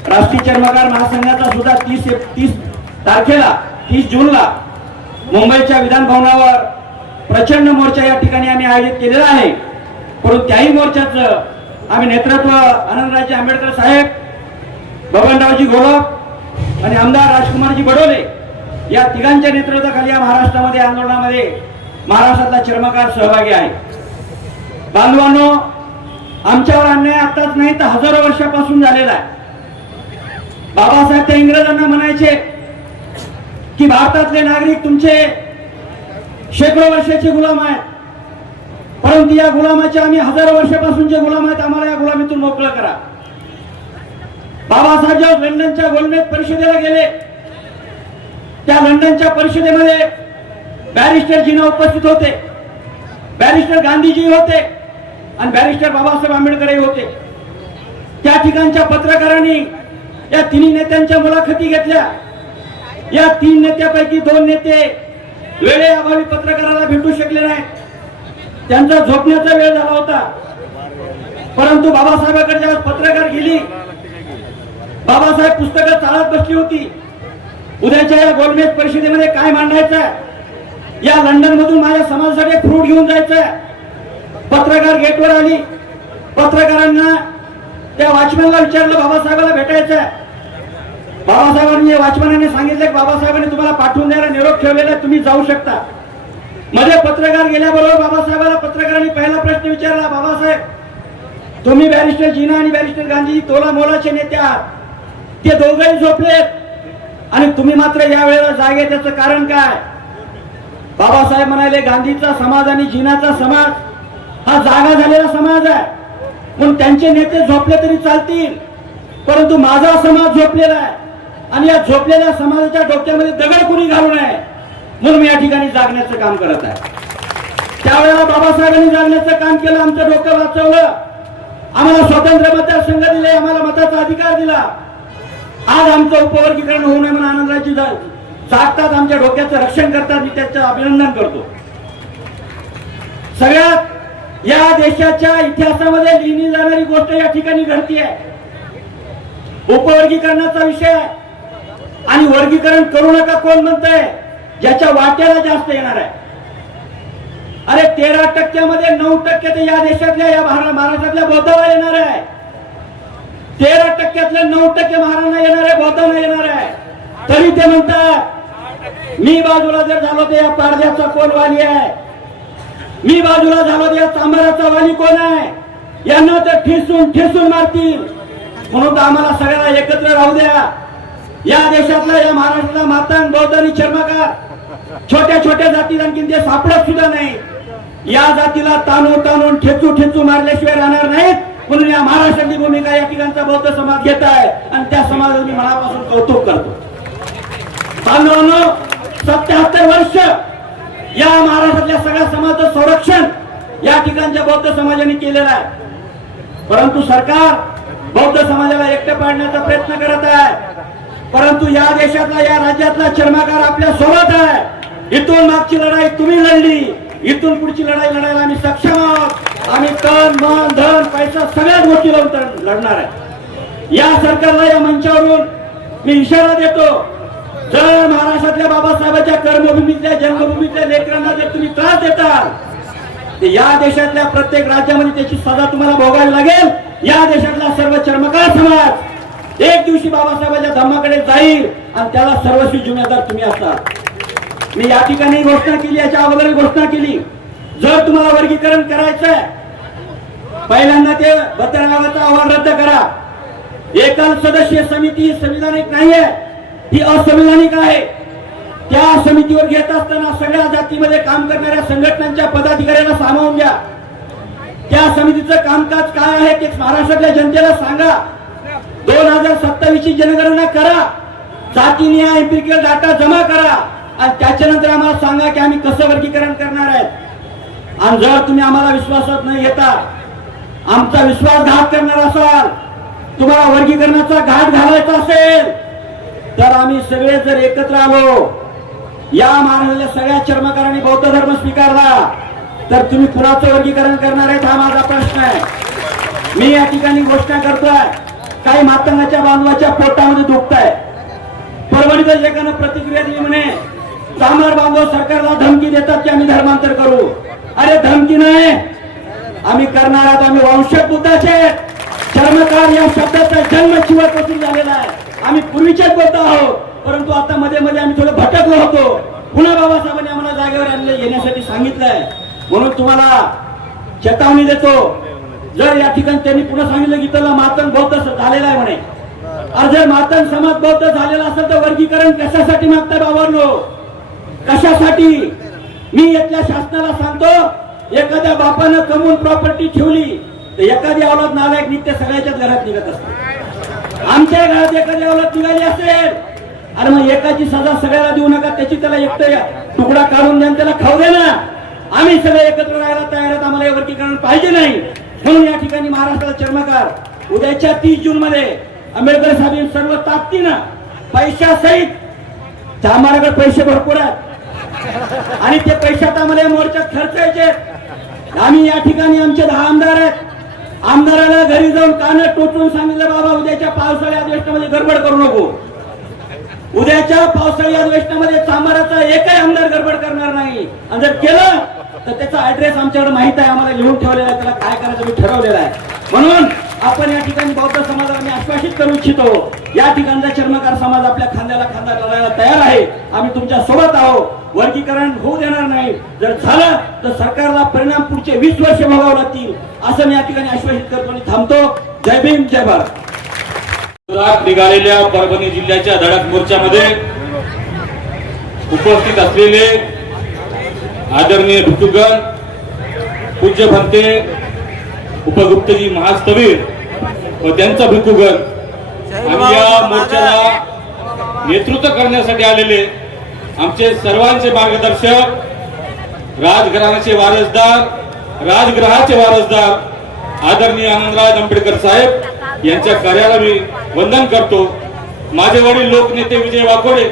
राष्ट्रीय चर्मकार महासंघाचा सुद्धा 30 तारखेला 30 जूनला मुंबईच्या विधान भवनावर प्रचंड मोर्चा या ठिकाणी आम्ही आयोजित केलेला आहे. परंतु त्याही मोर्चाचं आम्ही नेतृत्व आनंदराजे आंबेडकर साहेब, बबनरावजी घोलप आणि आमदार राजकुमारजी बडोले या तिघांच्या नेतृत्वाखाली या महाराष्ट्रामध्ये आंदोलनामध्ये महाराष्ट्रातला चर्मकार सहभागी आहे. बांधवांनो, आमच्यावर अन्याय आताच नाही तर हजारो वर्षापासून झालेला आहे. बाबासाहेब ते इंग्रजांना म्हणायचे की भारतातले नागरिक तुमचे शेकडो वर्षाचे गुलाम आहेत, परंतु या गुलामाचे आम्ही हजारो वर्षापासूनचे गुलाम आहेत, आम्हाला या गुलामीतून मोकळं करा. बाबासाहेब जेव्हा लंडनच्या गोलमेज परिषदेला गेले, त्या लंडनच्या परिषदेमध्ये बॅरिस्टर जिना उपस्थित होते, बॅरिस्टर गांधीजी होते आणि बॅरिस्टर बाबासाहेब आंबेडकरही होते. त्या ठिकाणच्या पत्रकारांनी या तिन्ही नेत्यांच्या मुलाखती घेतल्या. या 3 नेत्यापैकी 2 नेते वेळेअभावी पत्रकाराला भेटू शकले नाही, त्यांचा झोपण्याचा वेळ झाला होता. परंतु बाबासाहेबांकडे जेव्हा पत्रकार गेली, बाबासाहेब पुस्तकं चालत बसली होती. उद्याच्या या गोलमेज परिषदेमध्ये काय मांडायचं आहे, या लंडन मधून माझ्या समाजासाठी फ्रूट घेऊन जायचंय. पत्रकार गेटवर आली. पत्रकारांना त्या वॉचमॅनला विचारलं बाबासाहेबांना भेटायचं आहे. बाबासाहेबांनी वॉचमॅनने सांगितलं की बाबासाहेबांनी तुम्हाला पाठवून द्यायला निरोप ठेवलेला, तुम्ही जाऊ शकता. मध्ये पत्रकार गेल्याबरोबर बाबासाहेबांना पत्रकारांनी पहिला प्रश्न विचारला, बाबासाहेब तुम्ही बॅरिस्टर जिना आणि बॅरिस्टर गांधी तोला मोलाचे नेते आहात, ते दोघंही झोपलेत आणि तुम्ही मात्र या वेळेला जागे, त्याचं कारण काय? बाबासाहेब म्हणाले, गांधीचा समाज आणि जिनाचा समाज हा जागा झालेला समाज आहे, म्हणून त्यांचे नेते झोपले तरी चालतील, परंतु माझा समाज झोपलेला आहे आणि या झोपलेल्या समाजाच्या डोक्यामध्ये दगड कुणी घालू नये म्हणून मी या ठिकाणी जागण्याचं काम करत आहे. त्यावेळेला बाबासाहेबांनी जागण्याचं काम केलं, आमचं डोकं वाचवलं, आम्हाला स्वतंत्र मतदारसंघ दिले, आम्हाला मताचा अधिकार दिला. आज आमचं उपवर्गीकरण होऊ नये म्हणून आनंदराजी जागतात, आमच्या डोक्याचं रक्षण करतात. मी त्याचं अभिनंदन करतो. सगळ्यात या देशाच्या इतिहासामध्ये लिहिली जाणारी गोष्ट या ठिकाणी घडतीये. उपवर्गीकरणाचा विषय आणि वर्गीकरण करू नका कोण म्हणतंय, ज्याच्या वाट्याला जास्त येणार आहे. अरे 13% 9% तर या देशातल्या या महाराष्ट्रातल्या बौद्धाला येणार आहे. 13% 9% महाराष्ट्राला येणार आहे, बौद्धांना येणार आहे. तरी ते म्हणतात मी बाजूला जर झालो तर या पारध्याचा कोण वाली आहे, मी बाजूला झालो तर या चांभाराचा वाली कोण आहे, यांना तर ठेसून ठेसून मारतील. म्हणून आम्हाला सगळ्यांना एकत्र राहू द्या. या देशातला या महाराष्ट्रातला मातांग बौद्ध आणि चर्मकार छोट्या छोट्या जाती आणखी ते सापडत सुद्धा नाही. या जातीला ताणून ताणून ठेचू ठेचू मारल्याशिवाय राहणार नाहीत. म्हणून या महाराष्ट्रातली भूमिका या ठिकाणचा बौद्ध समाज घेत आहे आणि त्या समाजाचं मी मनापासून कौतुक करतो. बांधवांनो, 77 वर्ष या महाराष्ट्रातल्या सगळ्या समाजाचं संरक्षण या ठिकाणच्या बौद्ध समाजाने केलेलं आहे. परंतु सरकार बौद्ध समाजाला एकटं पाडण्याचा प्रयत्न करत आहे. परंतु या देशातला या राज्यातला चर्मकार आपल्या सोबत आहे. इथून मागची लढाई तुम्ही लढली, इथून पुढची लढाई लढायला आम्ही सक्षम आहोत. आम्ही तन मन धन पैसा सगळ्याच गोष्टी लावून लढणार आहे. या सरकारला या मंचावरून मी इशारा देतो, जर महाराष्ट्रातल्या बाबासाहेबांच्या कर्मभूमीतल्या जन्मभूमीतल्या लेकरांना जर तुम्ही त्रास देताल तर या देशातल्या प्रत्येक राज्यामध्ये त्याची सजा तुम्हाला भोगावी लागेल. या देशातला सर्व चर्मकार समाज एक दिवशी बाबासाहेबांच्या धम्माकडे जाईल आणि त्याला सर्वस्वी जिम्मेदार तुम्ही असता. मी या ठिकाणी घोषणा केली, याच्या अगोदर घोषणा केली, जर तुम्हाला वर्गीकरण करायचंय पहिल्यांदा ते बत्तरगावाचा अहवाल रद्द करा. एकल सदस्यीय समिती संविधानिक नाहीये, ही असंविधानिक आहे. त्या समितीवर घेत असताना सगळ्या जातीमध्ये काम करणाऱ्या संघटनांच्या पदाधिकाऱ्यांना सामावून घ्या. त्या समितीचं कामकाज काय आहे ते महाराष्ट्रातल्या जनतेला सांगा. 2027 ची जनगणना करा, जातीनिहाय एम्पिरिकल डाटा जमा करा आणि त्याच्यानंतर आम्हाला सांगा की आम्ही कसं वर्गीकरण करणार आहे. आणि जर तुम्ही आम्हाला विश्वासात नाही घेता, आमचा विश्वासघात करणार असाल, तुम्हाला वर्गीकरणाचा घाट घालायचा असेल तर आम्ही सगळे जर एकत्र आलो, या महाराष्ट्रातल्या सगळ्या चर्मकारांनी बौद्ध धर्म स्वीकारला तर तुम्ही कुणाचं वर्गीकरण करणार आहेत हा माझा प्रश्न आहे. मी या ठिकाणी घोषणा करतोय, काही मातंगाच्या बांधवाच्या पोटामध्ये दुखत आहे. परभणीच्या एकानं प्रतिक्रिया दिली म्हणे, चांभार बांधव सरकारला धमकी देतात की आम्ही धर्मांतर करू. अरे धमकी नाही, आम्ही करणार आहोत. आम्ही वंशज बुद्धाचे चर्मकार या शब्दाचा जन्म शिवापासून झालेला आहे. आम्ही पूर्वीचेच बोलतो आहोत, परंतु आता मध्ये मध्ये आम्ही थोडं भटकलो होतो. पुन्हा बाबासाहेबांनी आम्हाला जागेवर येण्यासाठी सांगितलंय. म्हणून तुम्हाला चेतावणी देतो, जर या ठिकाणी त्यांनी पुन्हा सांगितलं की त्याला मातंग बौद्ध झालेला आहे म्हणे. अरे जर मातंग समाज बौद्ध झालेला असेल तर वर्गीकरण कशासाठी मागताय बाबांनो, कशासाठी? मी इथल्या शासनाला सांगतो, एखाद्या बापानं कमवून प्रॉपर्टी ठेवली तर एखादी अवलाद नालायक नित्य सगळ्याच्याच घरात निघत असते. आमच्या घरात एखादी अवलाद निघाली असेल, अरे मग एकाची सजा सगळ्याला देऊ नका, त्याची त्याला एकटा तुकडा काढून द्या, त्याला खाऊ दे ना. आम्ही सगळे एकत्र राहायला तयार आहेत, आम्हाला हे वर्गीकरण पाहिजे नाही. म्हणून या ठिकाणी महाराष्ट्राचा चर्मकार उद्याच्या 30 जून मध्ये आंबेडकर साहेब सर्व ताकदीनं पैशासहित, आम्हालाकडे पैसे भरपूर आहेत आणि ते पैशात आम्हाला मोर्चात खर्चायचे. आम्ही या ठिकाणी आमचे 10 आमदार आहेत. आमदाराला घरी जाऊन कानं टोचून सांगितलं, बाबा उद्याच्या पावसाळी अधिवेशनामध्ये गडबड करू नको. उद्याच्या पावसाळी अधिवेशनामध्ये चांभाराचा एकही आमदार गडबड करणार नाही. आणि जर केलं तर त्याचा ऍड्रेस आमच्याकडे माहित आहे, आम्हाला लिहून ठेवलेला आहे, त्याला काय करायचं मी ठरवलेलं आहे. म्हणून आपण या ठिकाणी बौद्ध समाजाला मी आश्वासित करू इच्छितो, या ठिकाणचा चर्मकार समाज आपल्या खांद्याला खांदा लढायला तयार आहे. आम्ही तुमच्या सोबत आहोत. वर्गीकरण होऊ देणार नाही. जर झालं तर सरकारला परिणाम पुढचे 20 वर्ष भोगावे लागतील, असं मी या ठिकाणी आश्वासित करतो आणि थांबतो. जय भीम, जय भारत. निघालेल्या परभणी जिल्ह्याच्या धडक मोर्चामध्ये उपस्थित असलेले आदरणीय भिक्षुगण, पूज्य भंते उपगुप्तजी महास्तवीर व त्यांचा भिक्षुगण आणि या मोर्चाला नेतृत्व करण्यासाठी आलेले आमचे सर्वांचे मार्गदर्शक, राजघराण्याचे वारसदार, राजगृहाचे वारसदार आदरणीय आनंदराज आंबेडकर साहेब यांच्या कार्याला मी वंदन करतो. माझे वडील लोकनेते विजय वाकोडे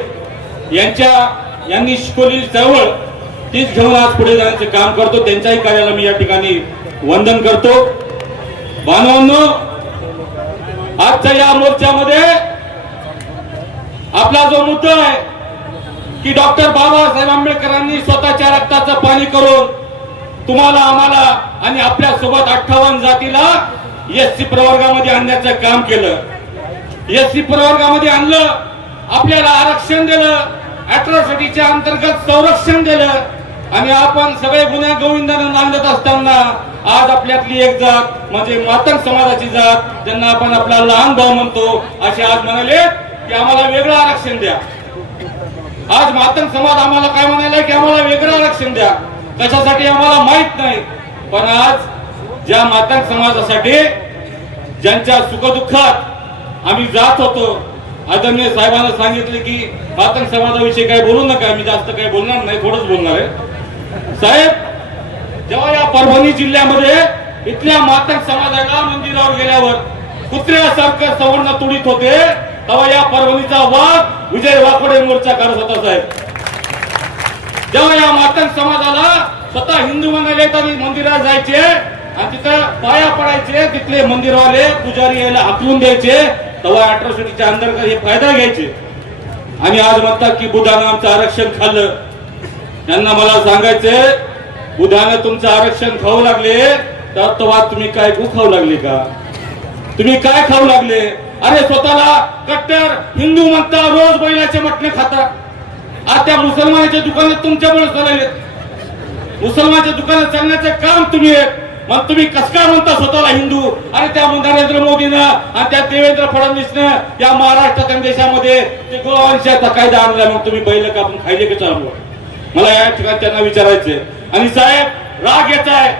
यांनी शिकवलेली चळवळ तीच घेऊन आज पुढे जाण्याचे काम करतो. त्यांच्याही कार्याला मी या ठिकाणी वंदन करतो. बांधवांनो, आजच्या या मोर्चामध्ये आपला जो मुद्दा आहे की डॉक्टर बाबासाहेब आंबेडकरांनी स्वतःच्या रक्ताचं पाणी करून तुम्हाला, आम्हाला आणि आपल्या सोबत 58 जातीला एससी प्रवर्गामध्ये आणण्याचं काम केलं. एससी प्रवर्गामध्ये आणलं, आपल्याला आरक्षण दिलं, अॅट्रॉसिटीच्या अंतर्गत संरक्षण दिलं आणि आपण सगळे गुन्ह्या गोविंदानं नांदत असताना आज आपल्यातली एक जात म्हणजे मातंग समाजाची जात, ज्यांना आपण आपला लहान भाऊ म्हणतो, असे आज म्हणाले की आम्हाला वेगळं आरक्षण द्या. आज मातंग समाज आम्हाला काय म्हणाला की आम्हाला वेगळं आरक्षण द्या. कशासाठी आम्हाला माहित नाही, पण आज ज्या मातंग समाजासाठी ज्यांच्या सुखदुःखात आम्ही जात होतो, आदरणीय साहेबांना सांगितले की मातंग समाजाविषयी काय बोलू नका, मी जास्त काही बोलणार नाही, थोडंच बोलणार आहे. साहेब, जेव्हा या परभणी जिल्ह्यामध्ये इथल्या मातंग समाजाला मंदिरावर गेल्यावर कुत्र्यासारखं सवर्ण तुडीत होते, तेव्हा या परभणीचा वाघ विजय वाकोडे मोर्चा करत होता. साहेब, जेव्हा या मातंग समाजाला स्वतः हिंदू म्हणाले तरी मंदिरात जायचे आणि तिथं पाया पडायचे, तिथले मंदिरवाले पुजारी यायला हाकलून द्यायचे, तेव्हा अॅट्रॉसिटीच्या अंतर्गत हे फायदा घ्यायचे. आणि आज म्हणतात की बुधानं आमचं आरक्षण खाल्लं. त्यांना मला सांगायचंय, बुधानं तुमचं आरक्षण खाऊ लागले तर तेव्हा तुम्ही काय गु खाऊ लागले का? तुम्ही काय खाऊ लागले? अरे स्वतःला कट्टर हिंदू म्हणता, रोज बैलाचे मटणे खाता. आज त्या मुसलमानाच्या दुकानात तुमच्यामुळे चालले, मुसलमानाच्या दुकानात चालण्याचं काम तुम्ही आहेत. मग तुम्ही कसं काय म्हणता स्वतःला हिंदू? अरे त्या नरेंद्र मोदीनं आणि त्या देवेंद्र फडणवीसनं या महाराष्ट्राच्या देशामध्ये ते गोवंशाचा कायदा आणला, मग तुम्ही बैल कापून खायले का चालू? मला या ठिकाणी त्यांना विचारायचंय. आणि साहेब, राग येत आहे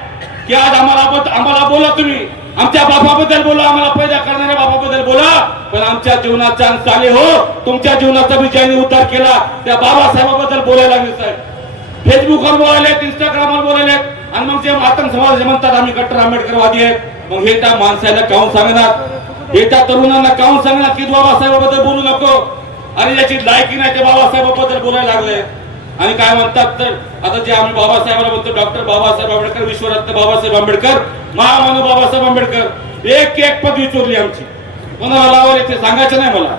की आज आम्हाला बोला, तुम्ही आमच्या बापाबद्दल बोला, आम्हाला पैदा करणाऱ्या बापाबद्दल बोला, पण आमच्या जीवनाचा अंत आले हो. तुमच्या जीवनाचा विजयाने उद्धार केला त्या बाबासाहेबाबद्दल बोलायला लागले. साहेब, फेसबुकवर बोलायलेत, इंस्टाग्रामवर बोलायलेत आणि मग जे मातंग समाज म्हणतात आम्ही कट्टर आंबेडकरवादी आहेत, मग हे त्या माणसाला काहून सांगणार, हे त्या तरुणांना काहून सांगणार की बाबासाहेबाबद्दल बोलू नको? आणि याची लायकी नाही ते बाबासाहेबाबद्दल बोलायला लागले. आणि काय म्हणतात तर आता जे आम्ही बाबासाहेबांना म्हणतो डॉक्टर बाबासाहेब आंबेडकर, विश्वरत्न बाबासाहेब आंबेडकर, महामानव बाबासाहेब आंबेडकर, एक एक पदवी चोरली आमची. कोणाला लावायला ते सांगायचं नाही मला.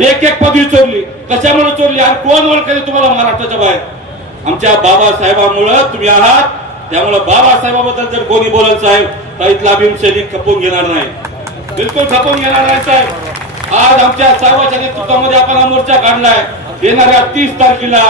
एक एक पदवी चोरली. कशामुळे चोरली आणि कोण ओळखेल तुम्हाला महाराष्ट्राच्या बाहेर? आमच्या बाबासाहेबांमुळे तुम्ही आहात. त्यामुळे बाबासाहेबाबद्दल जर कोणी बोलत साहेब तर इथला भीमसैनिक खपून घेणार नाही, बिलकुल खपून घेणार नाही साहेब. आज आमच्या साहेबांच्या नेतृत्वामध्ये आपण हा मोर्चा काढलाय. येणाऱ्या 30 तारखेला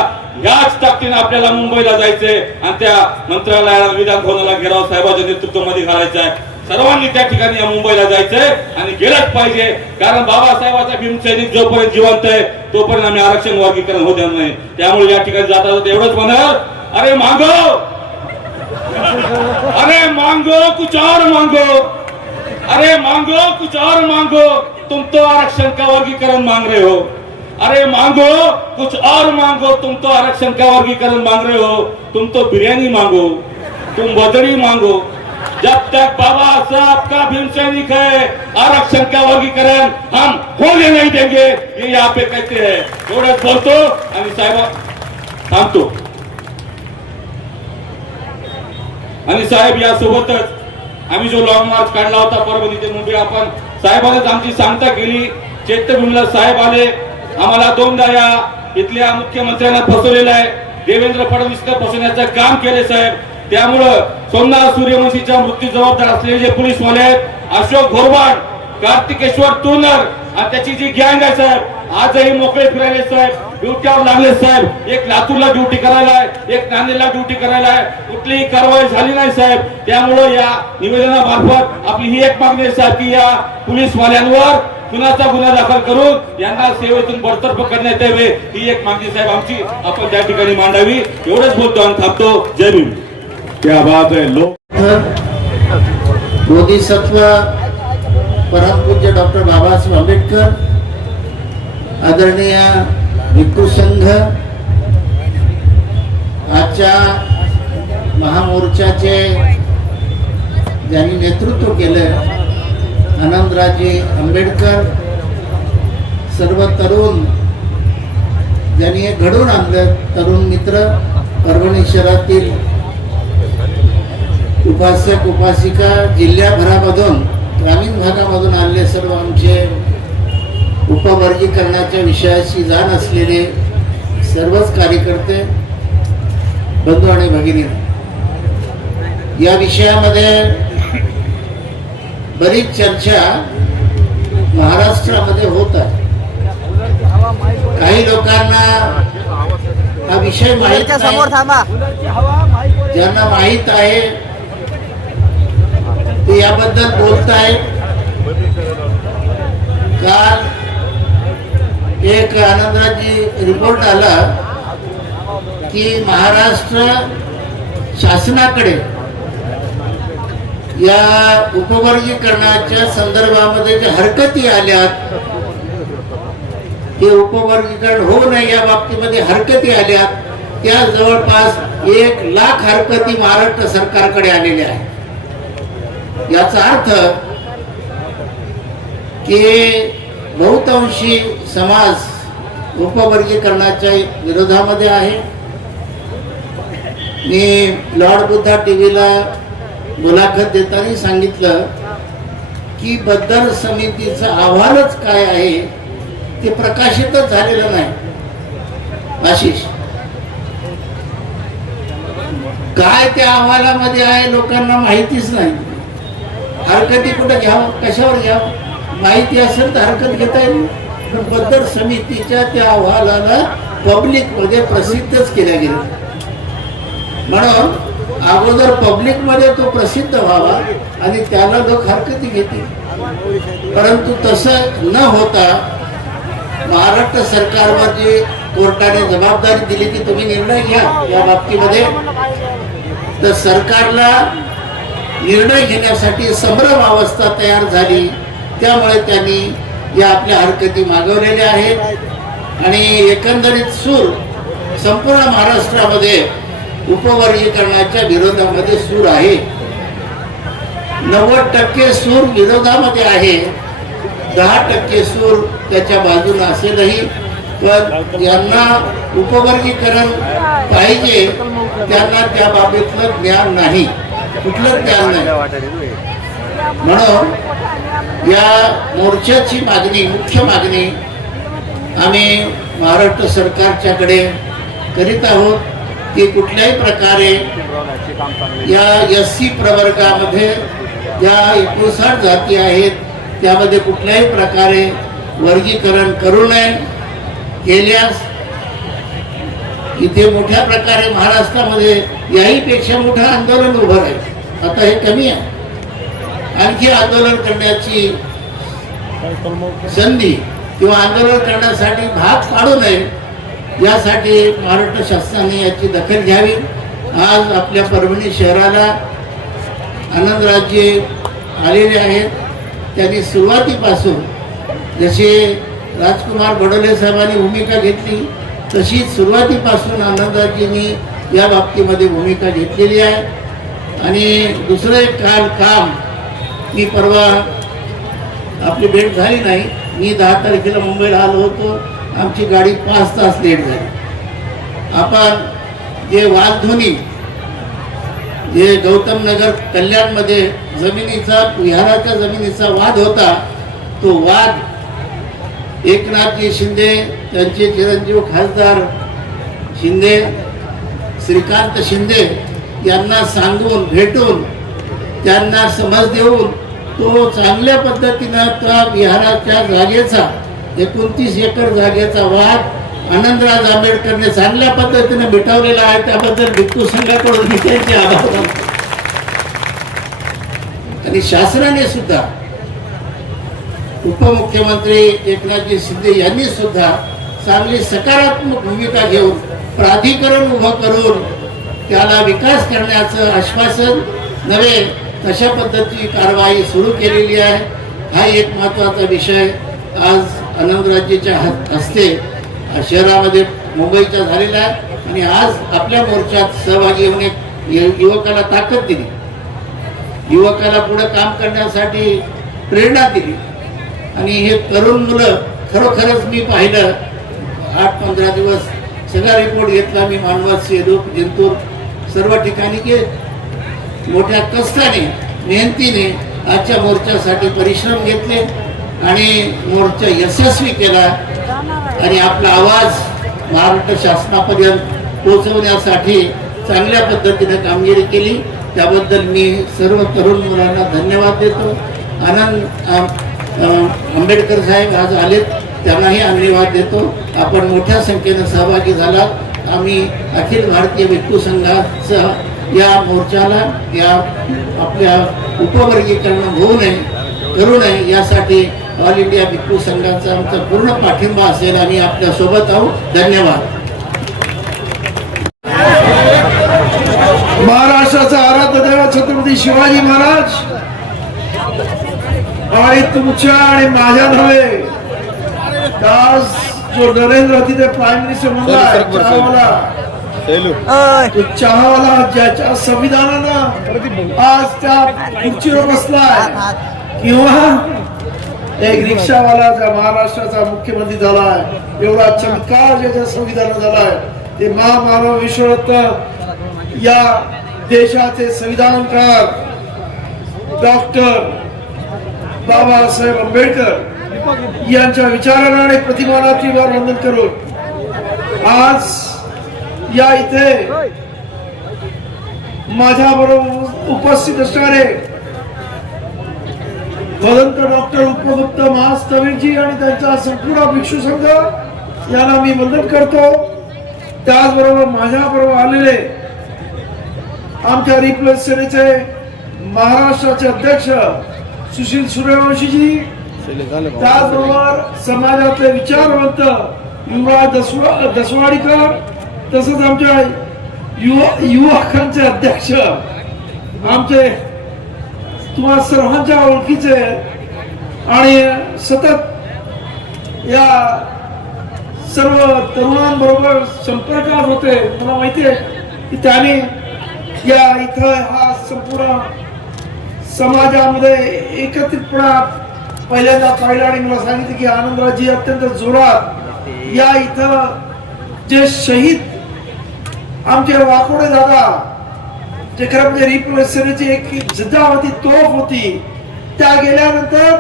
याच ताकदीने आपल्याला मुंबईला जायचंय आणि त्या मंत्रालयाला, विधान भवनाला घेराव साहेबांच्या नेतृत्वामध्ये घालायचा आहे. सर्वांनी त्या ठिकाणी या मुंबईला जायचंय आणि गेलंच पाहिजे. कारण बाबासाहेबांचा भीमसैनिक जोपर्यंत जिवंत आहे तोपर्यंत आम्ही आरक्षण वर्गीकरण होऊ देणार नाही. त्यामुळे या ठिकाणी जाता एवढंच म्हणाल, अरे मांगो, अरे मांगो कुछ और मांगो, अरे मांगो कुछ और मांगो, तुम तो आरक्षण का वर्गीकरण मांग रहे हो. अरे मांगो कुछ और मांगो, तुम तो आरक्षण का वर्गीकरण मांग रहे हो. तुम तो बिरयानी मांगो, तुम बदड़ी मांगो. जब तक बाबा साहब का भीमसैनिक है आरक्षण का वर्गीकरण हम होने नहीं देंगे, ये यहाँ पे कहते हैं. एवढंच बोलतो आणि साहेब थांबतो. आणि साहेब यासोबतच आम्ही जो लॉंग मार्च काढला होता परभणी ते मुंबई, आपण साहेबांनीच आमची सांगता केली. चैत्यभूमीला साहेब आले. आम्हाला 2दा या इथल्या मुख्यमंत्र्यांना फसवलेलं आहे. देवेंद्र फडणवीसला फसवण्याचं काम केले साहेब. त्यामुळं सोमनाथ सूर्यवंशीच्या मृत्यू जबाबदार असलेले जे पोलीसवाले आहेत, अशोक घोरबाड, कार्तिकेश्वर तुरनर आणि त्याची जी गँग आहे साहेब, आजही मोकळे फिरायले साहेब, ड्युटीवर लागले साहेब. एक लातूरला ड्युटी करायला आहे, एक नांदेडला ड्युटी करायला आहे. कुठलीही कारवाई झाली नाही साहेब. त्यामुळं या निवेदनामार्फत आपली ही एक मागणी आहे साहेब की या पोलीसवाल्यांवर खुनाचा गुन्हा दाखल करून यांना सेवेतून बडतर्फ करण्यात यावे, ही एक मागणी साहेब आमची आपण त्या ठिकाणी मांडावी. एवढंच बोलतो आणि थांबतो. जय भीम. क्या बात है. लोक बोधिसत्व परमपूज्य डॉक्टर बाबासाहेब आंबेडकर, आदरणीय भिक्खू संघ, आजच्या महामोर्चाचे ज्यांनी नेतृत्व केलं, आनंदराजे आंबेडकर, सर्व तरुण ज्यांनी हे घडवून आणलं, तरुण मित्र, परभणी शहरातील उपासक उपासिका, जिल्ह्याभरामधून ग्रामीण भागामधून आणले सर्व आमचे उपवर्गीकरणाच्या विषयाशी जाण असलेले सर्वच कार्यकर्ते, बंधू आणि भगिनी, या विषयामध्ये बरीच चर्चा महाराष्ट्रामध्ये होत आहे. काही लोकांना हा विषय माहित नाही, ज्यांना माहित आहे ते याबद्दल बोलतायत. काल एक आनंदराजी रिपोर्ट आला की महाराष्ट्र शासनाकडे या उपवर्गीकरणाच्या संदर्भामध्ये ज्या हरकती आल्यात, ते उपवर्गीकरण होऊ नये या बाबतीमध्ये हरकती आल्यात, त्या जवळपास 1 लाख हरकती महाराष्ट्र सरकारकडे आलेल्या आहेत. याचा अर्थ की बहुतांशी समाज उपवर्गीकरणाच्या विरोधामध्ये आहे. मी लॉर्ड बुद्धा टीव्हीला मुलाखत देताना सांगितलं की बद्दल समितीचा अहवालच काय आहे ते प्रकाशितच झालेलं नाही. आशिष, काय त्या अहवालामध्ये आहे लोकांना माहितीच नाही. हरकती कुठे घ्यावं, कशावर घ्यावं, माहिती असेल तर हरकत घेता येईल. पण बद्दल समितीच्या त्या अहवालाला पब्लिक मध्ये प्रसिद्धच केल्या गेलं. म्हणून अगोदर पब्लिक मध्ये तो प्रसिद्ध व्हावा आणि त्याला लोक हरकती घेतील. परंतु तसं न होता महाराष्ट्र सरकारवर जी कोर्टाने जबाबदारी दिली की तुम्ही निर्णय घ्या या बाबतीमध्ये, तर सरकारला निर्णय घेण्यासाठी संभ्रम अवस्था तयार झाली. त्यामुळे त्यांनी या आपल्या हरकती मागवलेल्या आहेत आणि एकंदरीत सूर संपूर्ण महाराष्ट्रामध्ये उपवर्गीकरणाच्या विरोधामध्ये सूर आहे. 90% सूर विरोधामध्ये आहे, 10% सूर त्याच्या बाजूला असेलही पण ज्यांना उपवर्गीकरण पाहिजे त्यांना त्या बाबतीतलं ज्ञान नाही, कुठलं ज्ञान नाही. म्हणून या मोर्चाची मागणी, मुख्य मागणी आम्ही महाराष्ट्र सरकारच्याकडे करीत आहोत की कुठल्याही प्रकारे या SC प्रवर्गामध्ये ज्या 59 जाती आहेत त्यामध्ये कुठल्याही प्रकारे वर्गीकरण करू नये. केल्यास इथे मोठ्या प्रकारे महाराष्ट्रामध्ये याहीपेक्षा मोठं आंदोलन उभं आहे. आता हे कमी आहे, आणखी आंदोलन करण्याची संधी किंवा आंदोलन करण्यासाठी भाग पाडू नये यासाठी महाराष्ट्र शासनाने याची दखल घ्यावी. आज आपल्या परभणी शहराला आनंदराजे आलेले आहेत. त्यांनी सुरुवातीपासून जसे राजकुमार बडोले साहेबांनी भूमिका घेतली तशीच सुरुवातीपासून आनंदराजेंनी या बाबतीमध्ये भूमिका घेतलेली आहे. आणि दुसरं एक काम मी परवा आपली भेट झाली नाही, मी 10 तारखेला मुंबईला आलो होतो, आमची गाडी 5 तास लेट झाली. आपण जे वादध्वनी जे गौतम नगर कल्याणमध्ये जमिनीचा, विहाराच्या जमिनीचा वाद होता, तो वाद एकनाथजी शिंदे, त्यांचे चिरंजीव खासदार शिंदे, श्रीकांत शिंदे यांना सांगून भेटून त्यांना समज देऊन तो चांगल्या पद्धतीनं त्या विहाराच्या जागेचा 29 एकर जागेचा वाद आनंदराज आंबेडकरने चांगल्या पद्धतीने मिटवलेला आहे. त्याबद्दल भिक्खू संघाकडून मी त्यांचे आभार मानतो. आणि शासनाने सुद्धा, उपमुख्यमंत्री एकनाथजी शिंदे यांनी सुद्धा चांगली सकारात्मक भूमिका घेऊन प्राधिकरण उभं करून त्याला विकास करण्याचं आश्वासन नव्हे तशा पद्धतीची कारवाई सुरू केलेली आहे. हा एक महत्त्वाचा विषय आज आनंदराजेच्या हस्ते शहरामध्ये मुंबईच्या झालेला आहे. आणि आज आपल्या मोर्चात सहभागी होऊन एक युवकाला ताकद दिली, युवकाला पुढे काम करण्यासाठी प्रेरणा दिली. आणि हे तरुण मुलं खरोखरच मी पाहिलं 8-15 दिवस सगळा रिपोर्ट घेतला मी, मानवत, सेदूक, जिंतूर सर्व ठिकाणी, की मोठ्या कष्टाने मेहनतीने आजच्या मोर्चासाठी परिश्रम घेतले आणि मोर्चा यशस्वी केला. आणि आपला आवाज महाराष्ट्र शासनापर्यंत पोहोचवण्यासाठी चांगल्या पद्धतीने कामगिरी केली. त्याबद्दल मी सर्व तरुण मुलांना धन्यवाद देतो. आंबेडकर साहेब आज आलेत, त्यांनाही धन्यवाद देतो. आपण मोठ्या संख्येने सहभागी झालात. आम्ही अखिल भारतीय भिक्खू संघाचा या मोर्चाला, या आपल्या उपवर्गीकरण होऊ नये, करू नये यासाठी ऑल इंडिया भिक्खू संघाचा आमचा पूर्ण पाठिंबा असेल. आम्ही आपल्या सोबत आहोत. धन्यवाद. महाराष्ट्राचा आराध्य दैवत छत्रपती शिवाजी महाराज आणि तुमच्या आणि माझ्या नव्हे, आज जो नरेंद्र तिथे प्राईम मिनिस्टर म्हणला चहावाला ज्याच्या संविधानानं आज त्या खुर्चीवर बसलाय, किंवा एक रिक्षावाला ज्या महाराष्ट्राचा मुख्यमंत्री झालाय, एवढा चमत्कार ज्याच्या संविधानात झालाय, ते महामानव विश्वरत्न या देशाचे संविधानकार डॉक्टर बाबासाहेब आंबेडकर यांच्या विचारांना आणि प्रतिमानाची वंदन करून आज या इथे माझ्या बरोबर उपस्थित असणारे भदंत डॉक्टर उपगुप्त महास्तवीरजी आणि त्यांचा संपूर्ण भिक्षू संघ यांना मी वंदन करतो. त्याचबरोबर माझ्या बरोबर आलेले आमच्या रिपब्लिक सेनेचे महाराष्ट्राचे अध्यक्ष सुशील सूर्यवंशीजी, त्याचबरोबर समाजातले विचारवंत युवराज दसवाडीकर, तसंच आमच्या युवकांचे अध्यक्ष आमचे तुम्हा सर्वांच्या ओळखीचे आणि सतत या सर्व तरुणांबरोबर संपर्कात होते. मला माहिती आहे की त्याने या इथं हा संपूर्ण समाजामध्ये एकत्रितपणा पहिल्यांदा पाहिला आणि मला सांगितलं की आनंदराजी अत्यंत जोरात या इथं जे शहीद आमचे वाकोडे दादा, जे खरं म्हणजे रिप्रेझेंटेटिव्हची एक जिद्दावती तोफ होती, त्या गेल्यानंतर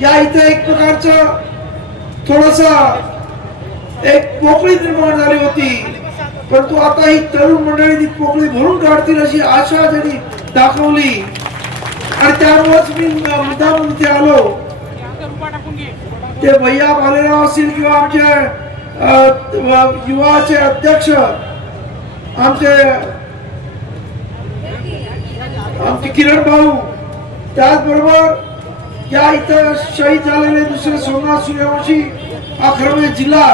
या इथे एक प्रकारचं थोडस एक पोकळी निर्माण झाली होती. परंतु आता ही तरुण मंडळी ती पोकळी भरून काढतील अशी आशा त्यांनी दाखवली आणि त्यामुळेच मी मुद्दाम इथे आलो. ते भैया भालेराव असतील किंवा आमचे युवाचे अध्यक्ष आमचे किरण भाऊ, त्याचबरोबर या इथं शहीद झालेले दुसरे सोमनाथ सूर्यवंशी अखरवे जिल्हा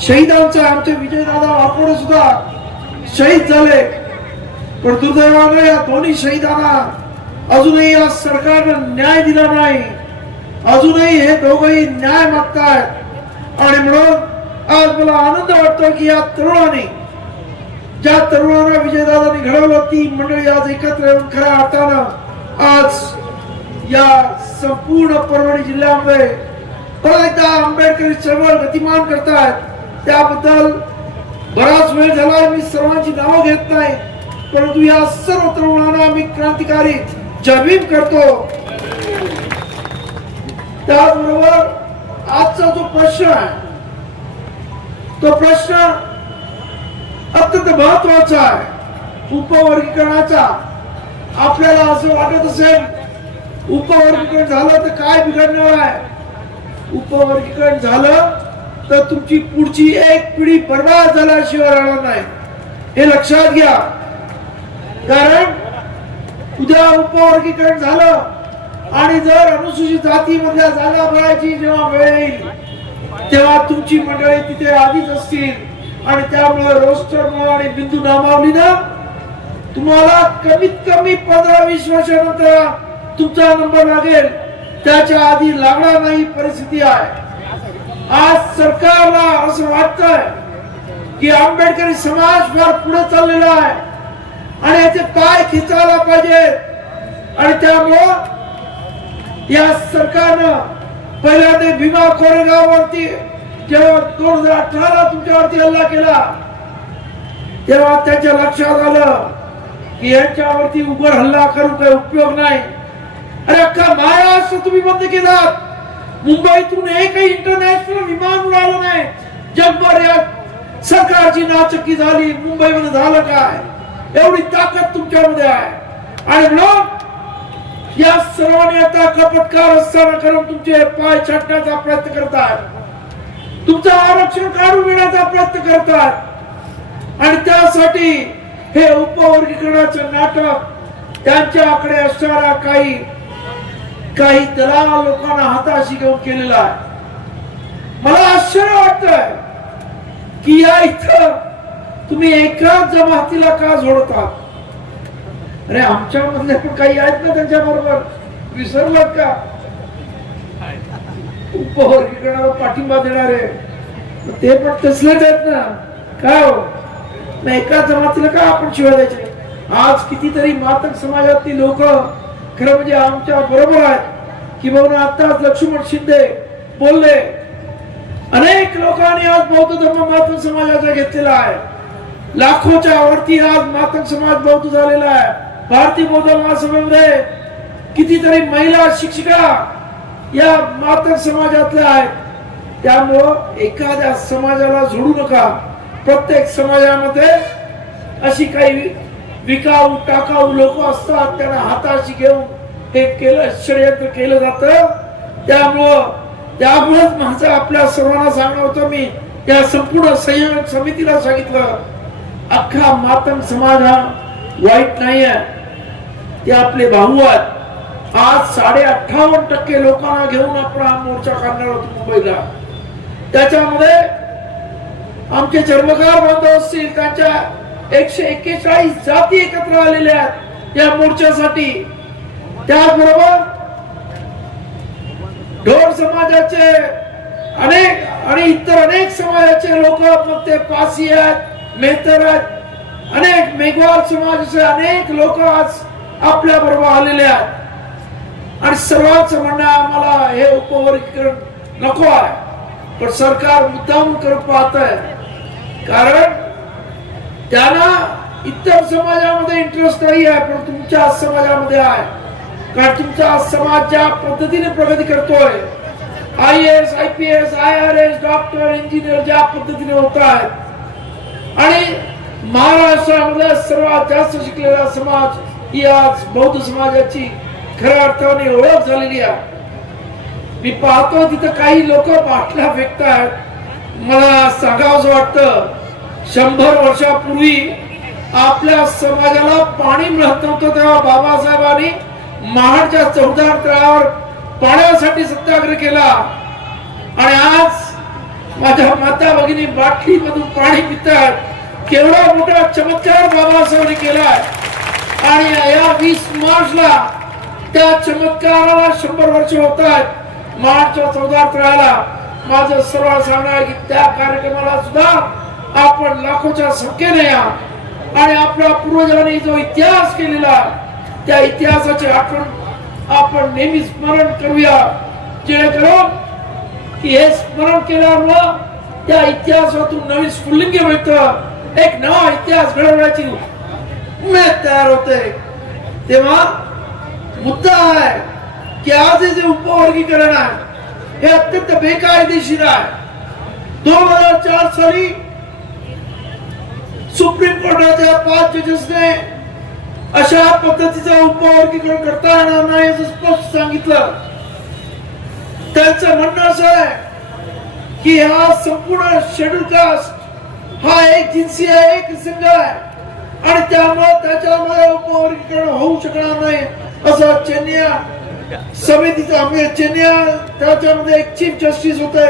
शहीदांचा आमचे विजयदादा वाकोडे सुद्धा शहीद झाले. पण दुर्दैवाने या दोन्ही शहीदांना अजूनही या सरकारनं न्याय दिला नाही. अजूनही हे दोघंही न्याय मागतायत आणि म्हणून आज मला आनंद वाटतो की या तरुणांनी, ज्या तरुणांना विजयदादांनी घडवलं, ती मंडळी आज एकत्र येऊन खऱ्या अर्थानं आज या संपूर्ण परभणी जिल्ह्यामध्ये परत एकदा आंबेडकरी चळवळ गतिमान करतायत. त्याबद्दल बराच वेळ झाला, मी सर्वांची नावं घेत नाही, परंतु या सर्व तरुणांना मी क्रांतिकारी जयभीम करतो. त्याचबरोबर आजचा जो प्रश्न आहे, तो प्रश्न अत्यंत महत्वाचा आहे, उपवर्गीकरणाचा. आपल्याला असं वाटत असेल उपवर्गीकरण झालं तर काय बिघडणार आहे. उपवर्गीकरण झालं तर तुमची पुढची एक पिढी बर्बाद झाल्याशिवाय राहणार नाही, हे लक्षात घ्या. कारण उद्या उपवर्गीकरण झालं आणि जर अनुसूचित जाती मधल्या जागा भरायची जेव्हा वेळ येईल, तेव्हा तुमची मंडळी तिथे आधीच असतील आणि त्यामुळे रोस्टर आणि बिंदू नामावलीनं तुम्हाला कमीत कमी 15-20 वर्षानंतर तुमचा नंबर लागेल, त्याच्या आधी लागणार नाही परिस्थिती आहे. आज सरकारला असं वाटतंय की आंबेडकरी समाज फार पुढे चाललेला आहे आणि याचे पाय खिचायला पाहिजेत आणि त्यामुळं या सरकारनं पहिल्यांदा भीमा कोरेगाववरती जेव्हा 2018 तुमच्यावरती हल्ला केला, तेव्हा त्याच्या लक्षात आलं की यांच्यावरती उघड हल्ला करून काही उपयोग नाही. अरे अख्खा महाराष्ट्र तुम्ही बंद केलात, मुंबईतून एकही इंटरनॅशनल विमान उडालं नाही. जगभर या सरकारची नाचक्की झाली. मुंबईमध्ये झालं काय? एवढी ताकद तुमच्यामध्ये आहे आणि म्हणून या सर्वांनी आता कपटकार असताना करून तुमचे पाय छाटण्याचा प्रयत्न करतात, तुमचं आरक्षण काढून घेण्याचा प्रयत्न करतात आणि त्यासाठी हे उपवर्गीकरणाचं नाटक त्यांच्याकडे असणाऱ्या काही दलाल लोकांना हाताशी घेऊन केलेलं आहे. मला आश्चर्य वाटतंय की या इथं तुम्ही एकाच जमातीला का जोडतात. अरे आमच्या मधले पण काही आहेत ना त्यांच्या बरोबर, विसरलात का? उपवर्गीकरणाला पाठिंबा देणारे ते पण तसलेच आहेत ना. काय हो, एका जमातीला का आपण शिवाय द्यायचे? आज कितीतरी मातक समाजातली लोक खरं म्हणजे आमच्या बरोबर आहेत की बाबा आताच लक्ष्मण शिंदे बोलले. अनेक लोकांनी आज बौद्ध धर्म मातक समाजाचा घेतलेला आहे. लाखोच्या वरती आज मातक समाज बौद्ध झालेला आहे. भारतीय बौद्ध महासभेमध्ये कितीतरी महिला शिक्षिका या मातक समाजातल्या आहेत. त्यामुळं एखाद्या समाजाला जोडू नका. प्रत्येक समाजामध्ये अशी काही विकाऊ टाकाऊ लोक असतात, त्यांना हाताशी घेऊन हे केलं षडयंत्र केलं जातं. त्यामुळेच माझं आपल्या सर्वांना सांगणं होतं, मी त्या संपूर्ण संयोजक समितीला सांगितलं, अख्खा मातंग समाज हा वाईट नाही आहे, ते आपले भाऊ आहेत. आज 58% लोकांना घेऊन आपण हा मोर्चा काढणार आहोत मुंबईला. त्याच्यामध्ये आमचे चर्मकार बांधव असतील, त्यांच्या 141 जाती एकत्र आलेल्या आहेत या मोर्चासाठी. त्याचबरोबर ढोर समाजाचे अनेक आणि इतर अनेक समाजाचे लोक, मग ते पासी आहेत, मेहतर आहेत, अनेक मेघवाल समाजाचे अनेक लोक आज आपल्या बरोबर आलेले आहेत आणि सर्वांचं म्हणणं आम्हाला हे उपवर्गीकरण नको आहे. पण सरकार मुद्दाम करत पाहत आहे, कारण त्यांना इतर समाजामध्ये इंटरेस्ट नाही आहे, पण तुमच्या समाजामध्ये आहे. कारण तुमचा समाज ज्या पद्धतीने प्रगती करतोय, IAS, IPS, IRS, doctor, engineer ज्या पद्धतीने होत आहेत, आणि महाराष्ट्रामध्ये सर्वात जास्त शिकलेला समाज ही आज बौद्ध समाजाची खऱ्या अर्थाने ओळख झालेली आहे. मी पाहतो तिथं काही लोक बाटल्या फेकतात. मला सांगावंसं वाटतं, 100 वर्षापूर्वी आपल्या समाजाला पाणी मिळत नव्हतं, तेव्हा बाबासाहेबांनी महाडच्या 14 तळावर पाण्यासाठी सत्याग्रह केला, आणि आज माझ्या माता भगिनी बाटली मधून पाणी पितात. केवढा मोठा चमत्कार बाबासाहेबांनी केलाय, आणि या 20 मार्चला त्या चमत्काराला 100 वर्ष होत आहेत. मार्चच्या 14 तळाला माझं सर्व सांगणं आहे की त्या कार्यक्रमाला सुद्धा आपण लाखोच्या संख्येने या, आणि आपल्या पूर्वजांनी जो इतिहास केलेला त्या इतिहासाची आठवण आपण नेहमी स्मरण करूया, जेणेकरून की हे स्मरण केल्यामुळं त्या इतिहासातून नवीन स्फुल्लिंग मिळतं, एक नवा इतिहास घडवण्याची उमेद तयार होते. तेव्हा मुद्दा आहे की आज हे जे उपवर्गीकरण आहे हे अत्यंत बेकायदेशीर आहे. 2004 साली सुप्रीम कोर्टाच्या 5 जजेसने अशा पद्धतीचं उपवर्गीकरण करता येणार नाही असं स्पष्ट सांगितलं. त्यांचं म्हणणं असं आहे की हा संपूर्ण शेड्यूल कास्ट हा एक जिन्सी आहे, एक संघ आहे, आणि त्यामुळे त्याच्यामध्ये उपवर्गीकरण होऊ शकणार नाही असं चेन्नई समितीचा चेन्नई त्याच्यामध्ये एक चीफ जस्टिस होते,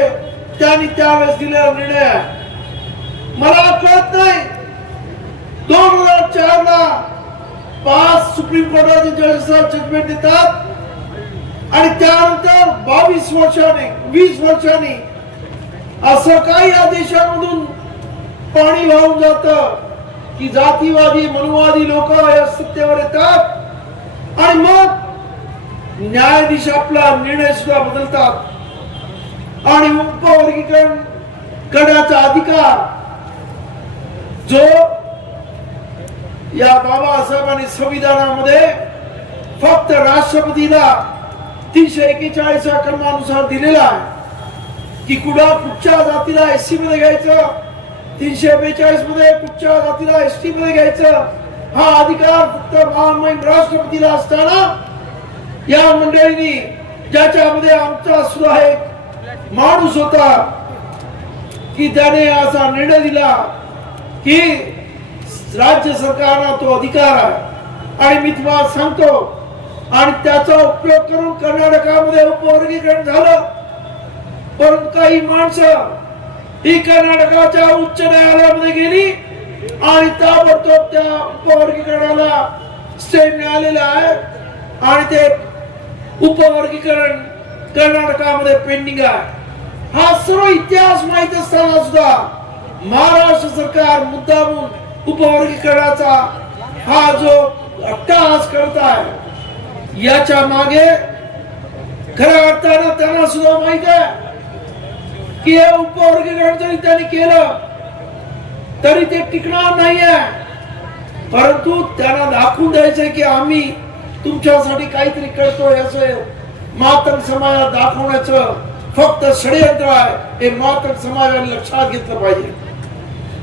त्यांनी त्यावेळेस दिलेला निर्णय आहे. मला कळत नाही 2004 ला 5 सुप्रीम कोर्टाचे जजेस जजमेंट देतात, आणि त्यानंतर 22 वर्षांनी 20 वर्षांनी असं काही आदेशांमधून पाणी वाहून जातं की जातीवादी मनुवादी लोक या सत्तेवर येतात, आणि मग न्यायाधीश आपला निर्णय सुद्धा बदलतात, आणि उपवर्गीकरण करण्याचा अधिकार जो या बाबासाहेबांनी संविधानामध्ये फक्त राष्ट्रपतीला 341 कलमानुसार दिलेला आहे की कुठच्या जातीला SC मध्ये घ्यायचं, 342 मध्ये कुठच्या जातीला ST मध्ये घ्यायचं, हा अधिकार फक्त महामहिम राष्ट्रपतीला असताना या मंडळींनी, ज्याच्यामध्ये आमचा सुद्धा एक माणूस होता की त्याने असा निर्णय दिला की राज्य सरकारला तो अधिकार आहे, आणि मी तुम्हाला सांगतो, आणि त्याचा उपयोग करून कर्नाटकामध्ये उपवर्गीकरण झालं. परंतु काही माणसं ही कर्नाटकाच्या उच्च न्यायालयामध्ये गेली, आणि ताबडतोब त्या उपवर्गीकरणाला स्टे मिळालेला आहे, आणि ते उपवर्गीकरण कर्नाटकामध्ये पेंडिंग आहे. हा सर्व इतिहास माहित असताना सुद्धा महाराष्ट्र सरकार मुद्दामून उपवर्गीकरणाचा हा जो अट्टहास करत आहे, याच्या मागे खऱ्या अर्थानं त्यांना सुद्धा माहित आहे की हे उपवर्गीकरण जरी त्यांनी केलं तरी ते टिकणार नाहीये, परंतु त्यांना दाखवून द्यायचंय की आम्ही तुमच्यासाठी काहीतरी करतोय असं मातंग समाजाला दाखवण्याचं फक्त षडयंत्र आहे. हे मातंग समाजाने लक्षात घेतलं पाहिजे.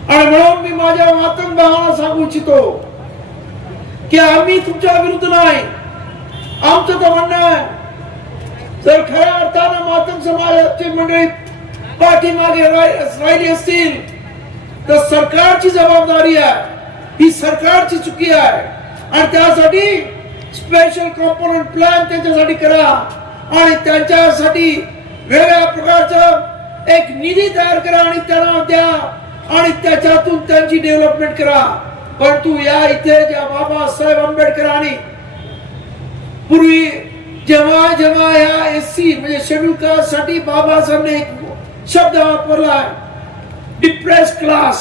आणि म्हणून मी माझ्या मातंग भावांना सांगू इच्छितो की आम्ही तुमच्या विरुद्ध नाही. आमचं तर म्हणणं आहे, जर खऱ्या अर्थानं मातंग समाजाची मंडळी पाठीमागे राहिली असतील तर सरकारची जबाबदारी आहे, ही सरकारची चुकी आहे, आणि त्यासाठी स्पेशल कॉम्पोनंट प्लॅन त्यांच्यासाठी करा, आणि त्यांच्यासाठी वेगळ्या प्रकारचा एक निधी तयार करा आणि त्यांना द्या, आणि त्याच्यातून त्यांची डेव्हलपमेंट करा. परंतु या इथे ज्या बाबासाहेब आंबेडकरांनी पूर्वी जेव्हा या SC म्हणजे शेड्यूल कास्ट साठी बाबासाहेबांनी एक शब्द वापरला, डिप्रेस क्लास.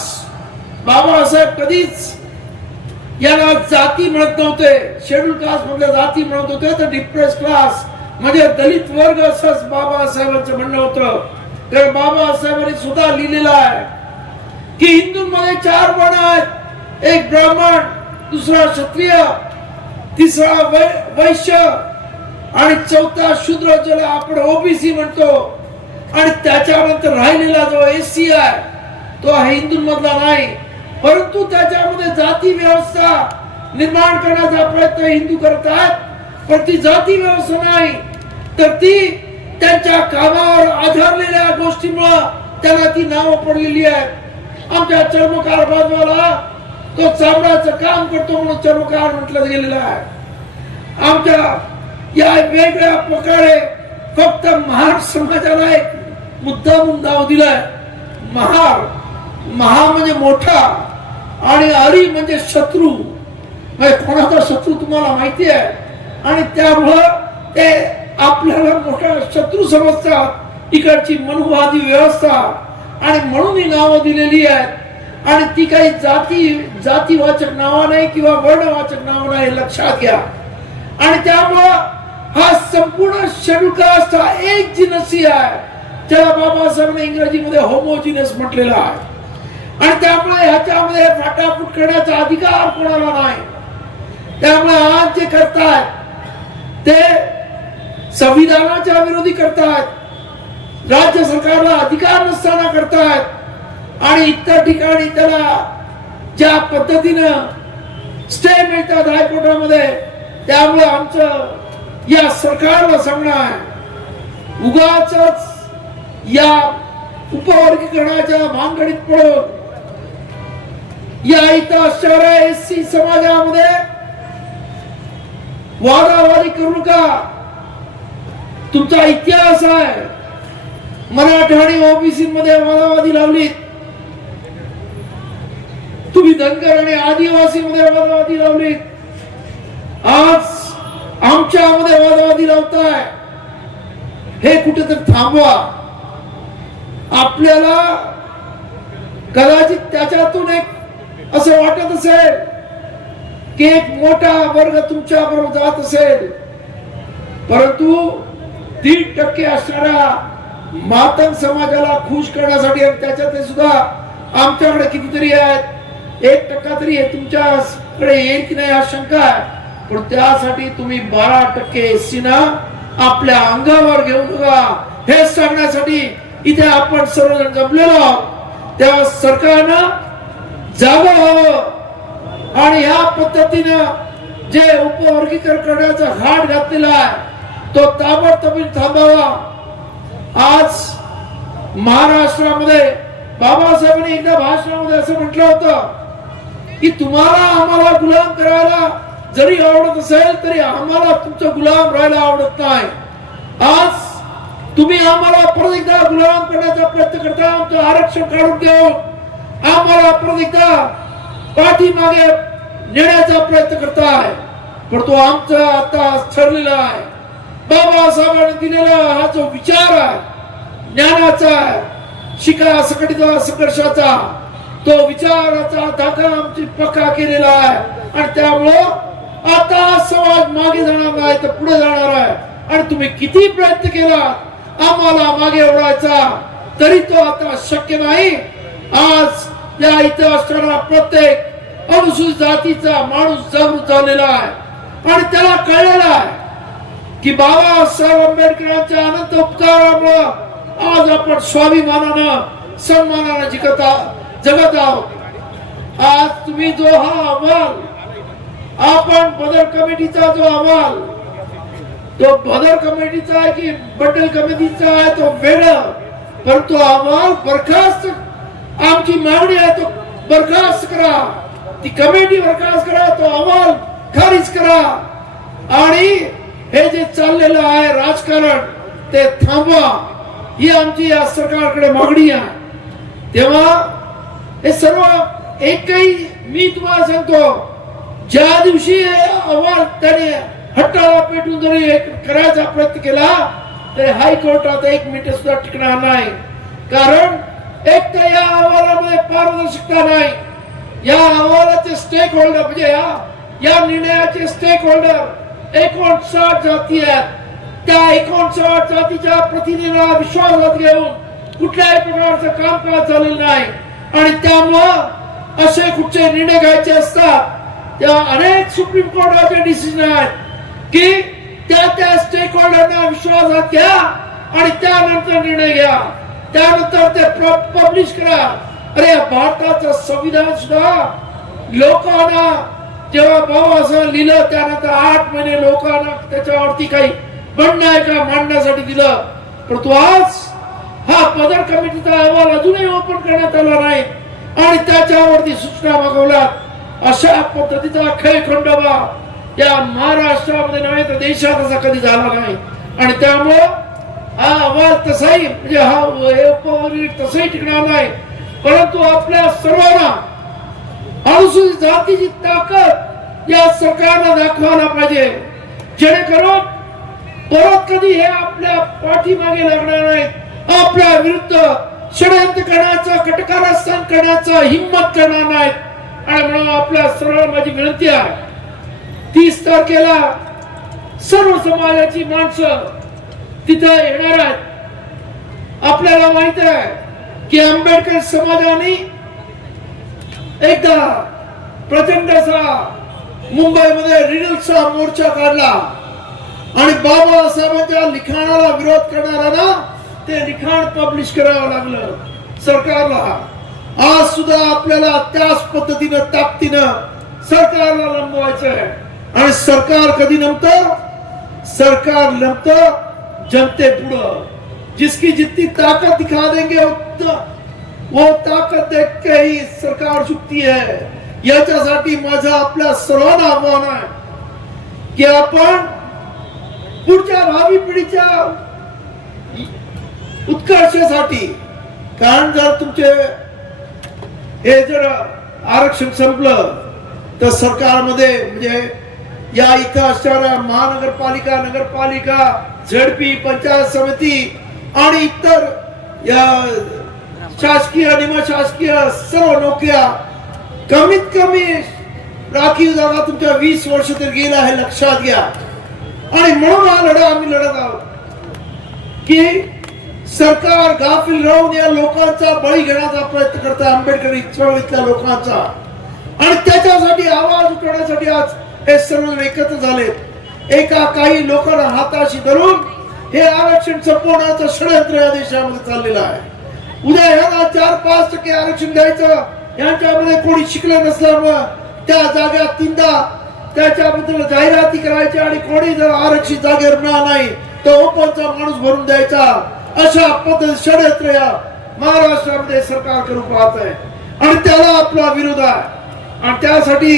बाबासाहेब कधीच याला जाती म्हणत नव्हते, शेड्यूल कास्ट मधल्या जाती म्हणत होते, तर डिप्रेस क्लास म्हणजे दलित वर्ग असंच बाबासाहेबांचं म्हणणं होतं. कारण बाबासाहेबांनी सुद्धा लिहिलेलं आहे की हिंदूंमध्ये 4 वर्ण आहेत, एक ब्राह्मण, दुसरा क्षत्रिय, तिसरा वैश्य आणि चौथा शूद्र, ज्याला आपण ओबीसी म्हणतो, आणि त्याच्यानंतर राहिलेला जो एससी आहे तो हिंदूंमधला नाही, परंतु त्याच्यामध्ये जाती व्यवस्था निर्माण करण्याचा प्रयत्न हिंदू करतात. पण ती जाती व्यवस्था नाही, तर ती त्यांच्या कामावर आधारलेल्या गोष्टीमुळे त्यांना ती नावं पडलेली आहेत. आमच्या चर्मकार बांधवाला तो चामड्याचं काम करतो म्हणून चर्मकार म्हटलं गेलेलं आहे. आमच्या या वेगवेगळ्या प्रकारे फक्त महार समाजाला एक मुद्दामून नाव दिलंय. महा म्हणजे मोठा आणि हरी म्हणजे शत्रू. म्हणजे कोणाचा शत्रू तुम्हाला माहिती आहे, आणि त्यामुळं ते आपल्याला मोठा शत्रू समजतात. इकडची मनुवादी व्यवस्था, आणि म्हणून ही नावं दिलेली आहेत. आणि ती काही जातीवाचक नावं नाही किंवा वर्णवाचक नावं नाही, लक्षात घ्या. आणि त्यामुळं हा संपूर्ण शेड्यूल कास्ट हा एक जिनसी आहे, ज्याला बाबासाहेबांनी इंग्रजीमध्ये होमोजिनस म्हटलेलं आहे. आणि त्यामुळे ह्याच्यामध्ये फाटाफूट करण्याचा अधिकार कोणाला नाही. त्यामुळे आज जे करतायत ते संविधानाच्या विरोधी करतायत, राज्य सरकारला अधिकार नसताना करतायत, आणि इतर ठिकाणी त्याला ज्या पद्धतीनं स्टे मिळतात हायकोर्टामध्ये. त्यामुळे आमचं या सरकारला सांगणं आहे, उगाचच या उपवर्गीकरणाच्या भानगडीत पडून या इथं असणाऱ्या एससी समाजामध्ये वादावादी करू नका. तुमचा इतिहास आहे, मराठा आणि ओबीसी मध्ये वादावादी लावलीत, तुम्ही धनगर आणि आदिवासी मध्ये वादावादी लावलीत, आज आमच्यामध्ये वादावादी लावताय. हे कुठेतरी थांबवा. आपल्याला कदाचित त्याच्यातून एक असं वाटत असेल की एक मोठा वर्ग तुमच्या बरोबर जात असेल, परंतु 3% असणाऱ्या मातंग समाजाला खुश करण्यासाठी, त्याच्यात सुद्धा आमच्याकडे कितीतरी आहेत, 1% तरी तुमच्याकडे येईल की नाही हा शंका आहे. पण त्यासाठी तुम्ही 12% एससीना आपल्या अंगावर घेऊन नका, हे सांगण्यासाठी इथे आपण सर्वजण जमलेलो आहोत. तेव्हा सरकारनं जागं व्हावं आणि ह्या पद्धतीनं जे उपवर्गीकरण करण्याचा घाट घातलेला आहे तो ताबडतोब थांबावा. आज महाराष्ट्रामध्ये बाबासाहेबांनी एकदा भाषणामध्ये असं म्हटलं होतं की तुम्हाला आम्हाला गुलाम करायला जरी आवडत असेल तरी आम्हाला तुमचं गुलाम राहायला आवडत नाही. आज तुम्ही आम्हाला परत एकदा गुलाम करण्याचा प्रयत्न करता, आमचं आरक्षण काढून घेऊन आम्हाला परत एकदा पाठीमागे नेण्याचा प्रयत्न करताय. पण तो आमचा आता ठरलेला आहे. बाबासाहेबांनी दिलेला हा जो विचार आहे, ज्ञानाचा आहे, शिका सकटिता संघर्षाचा, तो विचाराचा धागा आमची पक्का केलेला आहे. आणि त्यामुळं आता समाज मागे जाणार नाही तर पुढे जाणार आहे. आणि तुम्ही किती प्रयत्न केला आम्हाला मागे ओढायचा तरी तो आता शक्य नाही. आज या इथं असणारा प्रत्येक अनुसूचित जातीचा माणूस जागृत झालेला आहे आणि त्याला कळलेला आहे की बाबासाहेब आंबेडकरांच्या अनंत उपकारामुळे आज आपण स्वाभिमानानं सन्मानानं जगत आहोत. आज तुम्ही जो हा अहवाल, आपण बदल कमिटीचा जो अहवाल, तो बदल कमिटीचा आहे की बदल कमिटीचा आहे तो वेगळा, परंतु अहवाल बरखास्त, आमची मागणी आहे तो बरखास्त करा, ती कमिटी बरखास्त करा, तो अहवाल खारिज करा आणि हे जे चाललेलं आहे राजकारण ते थांबवा, ही आमची या सरकारकडे मागणी आहे. तेव्हा हे सर्व एकही मी तुम्हाला सांगतो, ज्या दिवशी अहवाल त्याने हट्टाला पेटून जरी करायचा प्रयत्न केला तरी हायकोर्टात 1 मिनिट सुद्धा टिकणार नाही. कारण एक तर या अहवालामध्ये पारदर्शकता नाही. या अहवालाचे स्टेक होल्डर म्हणजे या निर्णयाचे स्टेक होल्डर 59 जाती आहेत. त्या 59 जातीच्या प्रतिनिधींना विश्वासात घेऊन कुठल्याही प्रकारचं कामकाज झालेलं नाही आणि त्यामुळं असे कुठचे निर्णय घ्यायचे असतात तेव्हा अनेक सुप्रीम कोर्टाचे डिसिजन आहेत की त्या स्टेक होल्डरना विश्वासात घ्या आणि त्यानंतर निर्णय घ्या, त्यानंतर ते पब्लिश करा. अरे भारताचं संविधान सुद्धा लोकांना जेव्हा बाबासाहेब लिहिलं त्यानंतर 8 महिने लोकांना त्याच्यावरती काही म्हणणं आहे का मांडण्यासाठी दिलं. परंतु आज हा पदर कमिटीचा अहवाल अजूनही ओपन करण्यात आला नाही आणि त्याच्यावरती सूचना मागवल्यात. अशा पद्धतीचा खेळखंडोबा या महाराष्ट्रामध्ये नव्हे तर देशात असा कधी झाला नाही आणि त्यामुळं हा अहवाल तसाही म्हणजे हा उपवर्ग तसाही टिकणार नाही. परंतु आपल्या सर्वांना अनुसूचित जातीची ताकद या सरकारला दाखवायला पाहिजे जेणेकरून परत कधी हे आपल्या पाठीमागे लागणार नाही, आपल्या विरुद्ध षडयंत्र करण्याचा कटकारस्थान करण्याचा हिंमत करणार नाहीत. आणि म्हणून आपल्या सर्वांना माझी विनंती आहे 30 तारखेला सर्व समाजाची माणसं तिथं येणार आहेत. आपल्याला माहित आहे की आंबेडकर समाजाने एकदा प्रचंड असा मुंबईमध्ये रिडलचा मोर्चा काढला आणि बाबासाहेबांच्या लिखाणाला विरोध करणाऱ्यांना ते लिखाण पब्लिश करावं लागलं सरकारला. आज सुद्धा आपल्याला त्याच पद्धतीनं ताकदीनं सरकारला लंबवायचंय आणि सरकार कधी नमतं? सरकार नमतं जनतेपुढं. जिसकी जितनी ताकत दिखा देंगे वो ताकत देख के ही सरकार झुकती है. याच्यासाठी माझं आपल्या सर्वांना आव्हान आहे की आपण पुढच्या भावी पिढीच्या उत्कर्षासाठी, कारण जर तुमचे हे जर आरक्षण संपलं तर सरकारमध्ये म्हणजे या इथं असणाऱ्या महानगरपालिका, नगरपालिका, झडपी, पंचायत समिती आणि इतर या शासकीय निमशासकीय सर्व नोकऱ्या कमीत कमी राखीव जागा तुमच्या 20 वर्ष तर गेला हे लक्षात घ्या. आणि म्हणून हा लढा आम्ही लढत आहोत की सरकार गाफील राहून या लोकांचा बळी घेण्याचा प्रयत्न करत आहे, आंबेडकरी चळवळीतल्या लोकांचा. आणि त्याच्यासाठी आवाज उठवण्यासाठी आज हे सर्व एकत्र झाले. काही लोकांना हाताशी धरून हे आरक्षण संपवण्याचं षडयंत्र या देशामध्ये चाललेलं आहे. उद्या ह्यांना 4-5% आरक्षण द्यायचं, यांच्यामध्ये कोणी शिकलं नसल्यामुळे त्या जागा 3दा त्याच्याबद्दल जाहिराती करायची आणि कोणी जर आरक्षित जागेवर मिळाला नाही तर ओपनचा माणूस भरून द्यायचा. अशा पद्धती षडयंत्र या महाराष्ट्रामध्ये सरकार करू पाहत आहे आणि त्याला आपला विरोध आहे. आणि त्यासाठी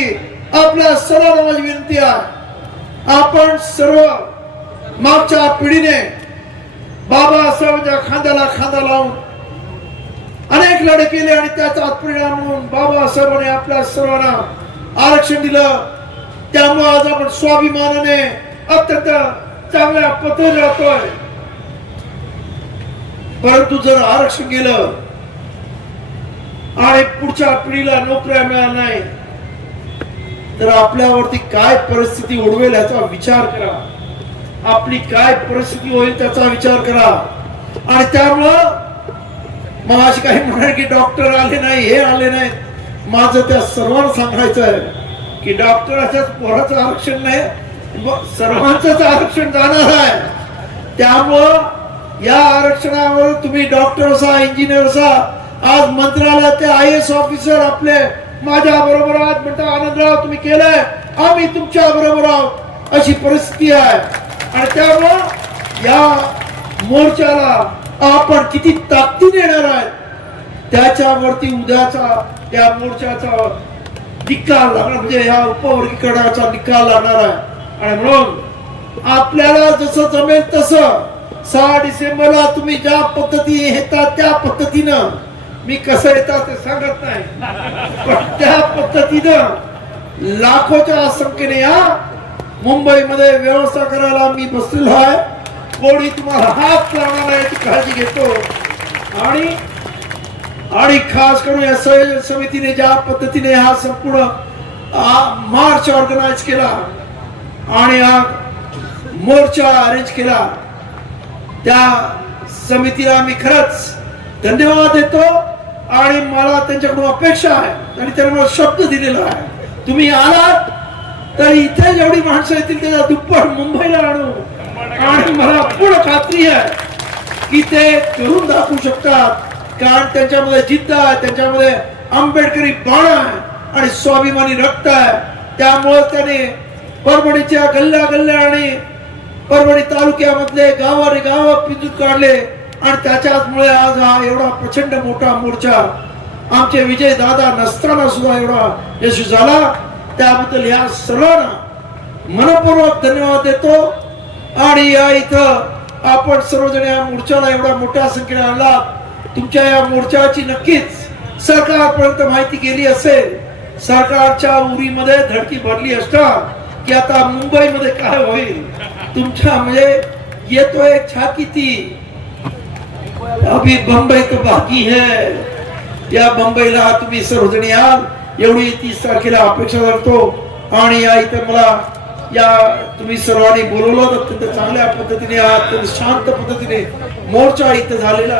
आपल्या सर्वांना माझी विनंती आहे, आपण सर्व मागच्या पिढीने बाबासाहेबांच्या खांद्याला खांदा लावून अनेक लढे केले आणि त्याचा परिणाम म्हणून बाबासाहेबांनी आपल्या सर्वांना आरक्षण दिलं. त्यामुळे आज आपण स्वाभिमानाने अत्यंत चांगल्या पद्धतीने राहतोय. परंतु जर आरक्षण गेलं आणि पुढच्या पिढीला नोकऱ्या मिळाल्या नाही तर आपल्यावरती काय परिस्थिती ओढवेल याचा विचार करा. आपली काय परिस्थिती होईल त्याचा विचार करा. आणि त्यामुळं मग अशी काही म्हणाल की डॉक्टर आले नाही, हे आले नाही. माझं त्या सर्वांना सांगायचं आहे की डॉक्टराच्याच पोराचं आरक्षण नाही, सर्वांचंच आरक्षण जाणार आहे. त्यामुळं या आरक्षणावर तुम्ही डॉक्टर असा, इंजिनियर असा, आज मंत्रालयात IAS ऑफिसर आपले माझ्या बरोबर आज म्हणता आनंदराव तुम्ही केलंय, आम्ही तुमच्या बरोबर आहोत, अशी परिस्थिती आहे. आणि त्यामुळं या मोर्चाला आपण किती ताकदीने येणार आहे त्याच्यावरती उद्याचा या मोर्चाचा निकाल लागणार, म्हणजे या उपवर्गीकरणाचा निकाल लागणार आहे. आणि म्हणून आपल्याला जसं जमेल तसं 6 डिसेंबरला तुम्ही ज्या पद्धतीने येतात त्या पद्धतीनं, मी कसं येतात ते सांगत नाही, पण त्या पद्धतीनं लाखोच्या संख्येने या मुंबईमध्ये व्यवस्था करायला मी बसलेलो आहे. कोणी तुम्हाला हात लावणार याची काळजी घेतो. आणि खास करून या संयोजन समितीने ज्या पद्धतीने हा संपूर्ण मार्च ऑर्गनाइज केला आणि हा मोर्चा अरेंज केला, त्या समितीला मी खरंच धन्यवाद देतो आणि मला त्यांच्याकडून अपेक्षा आहे आणि त्यांना मला शब्द दिलेला आहे, तुम्ही आलात तर इथे जेवढी माणसं येतील त्याच्या दुप्पट मुंबईला आणू आणि मला पूर्ण खात्री आहे की ते करून दाखवू शकतात, कारण त्यांच्यामध्ये जिद्द आहे, त्यांच्यामध्ये आंबेडकरी बाण आहे आणि स्वाभिमानी रक्त आहे. त्यामुळे त्याने परभणीच्या गल्ल्या गल्ल्या आणि परभणी तालुक्यामधले गावाने गाव पिंजून काढले आणि त्याच्यामुळे आज हा एवढा प्रचंड मोठा मोर्चा आमचे विजय दादा नसताना सुद्धा एवढा यशस्वी झाला. त्याबद्दल या सर्वांना मनपूर्वक धन्यवाद देतो. आणि या इथं आपण सर्वजण या मोर्चाला एवढा मोठ्या संख्येने आणला, तुमच्या या मोर्चाची नक्कीच सरकारपर्यंत माहिती गेली असेल. सरकारच्या उरीमध्ये धडकी भरली असणार की आता मुंबईमध्ये काय होईल. तुमच्या म्हणजे येतो एक छाकीती, अभी बंबई तो बाकी है. या बंबईला तुम्ही सर्वजण याल एवढी 30 तारखेला अपेक्षा करतो. आणि या इथे मला या तुम्ही सर्वांनी बोलवलं अत्यंत चांगल्या पद्धतीने अत्यंत शांत पद्धतीने मोर्चा इथे झालेला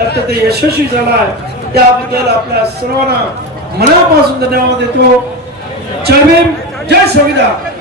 अत्यंत यशस्वी झाला आहे. त्याबद्दल आपल्या सर्वांना मनापासून धन्यवाद देतो. जय भीम, जय संविधान.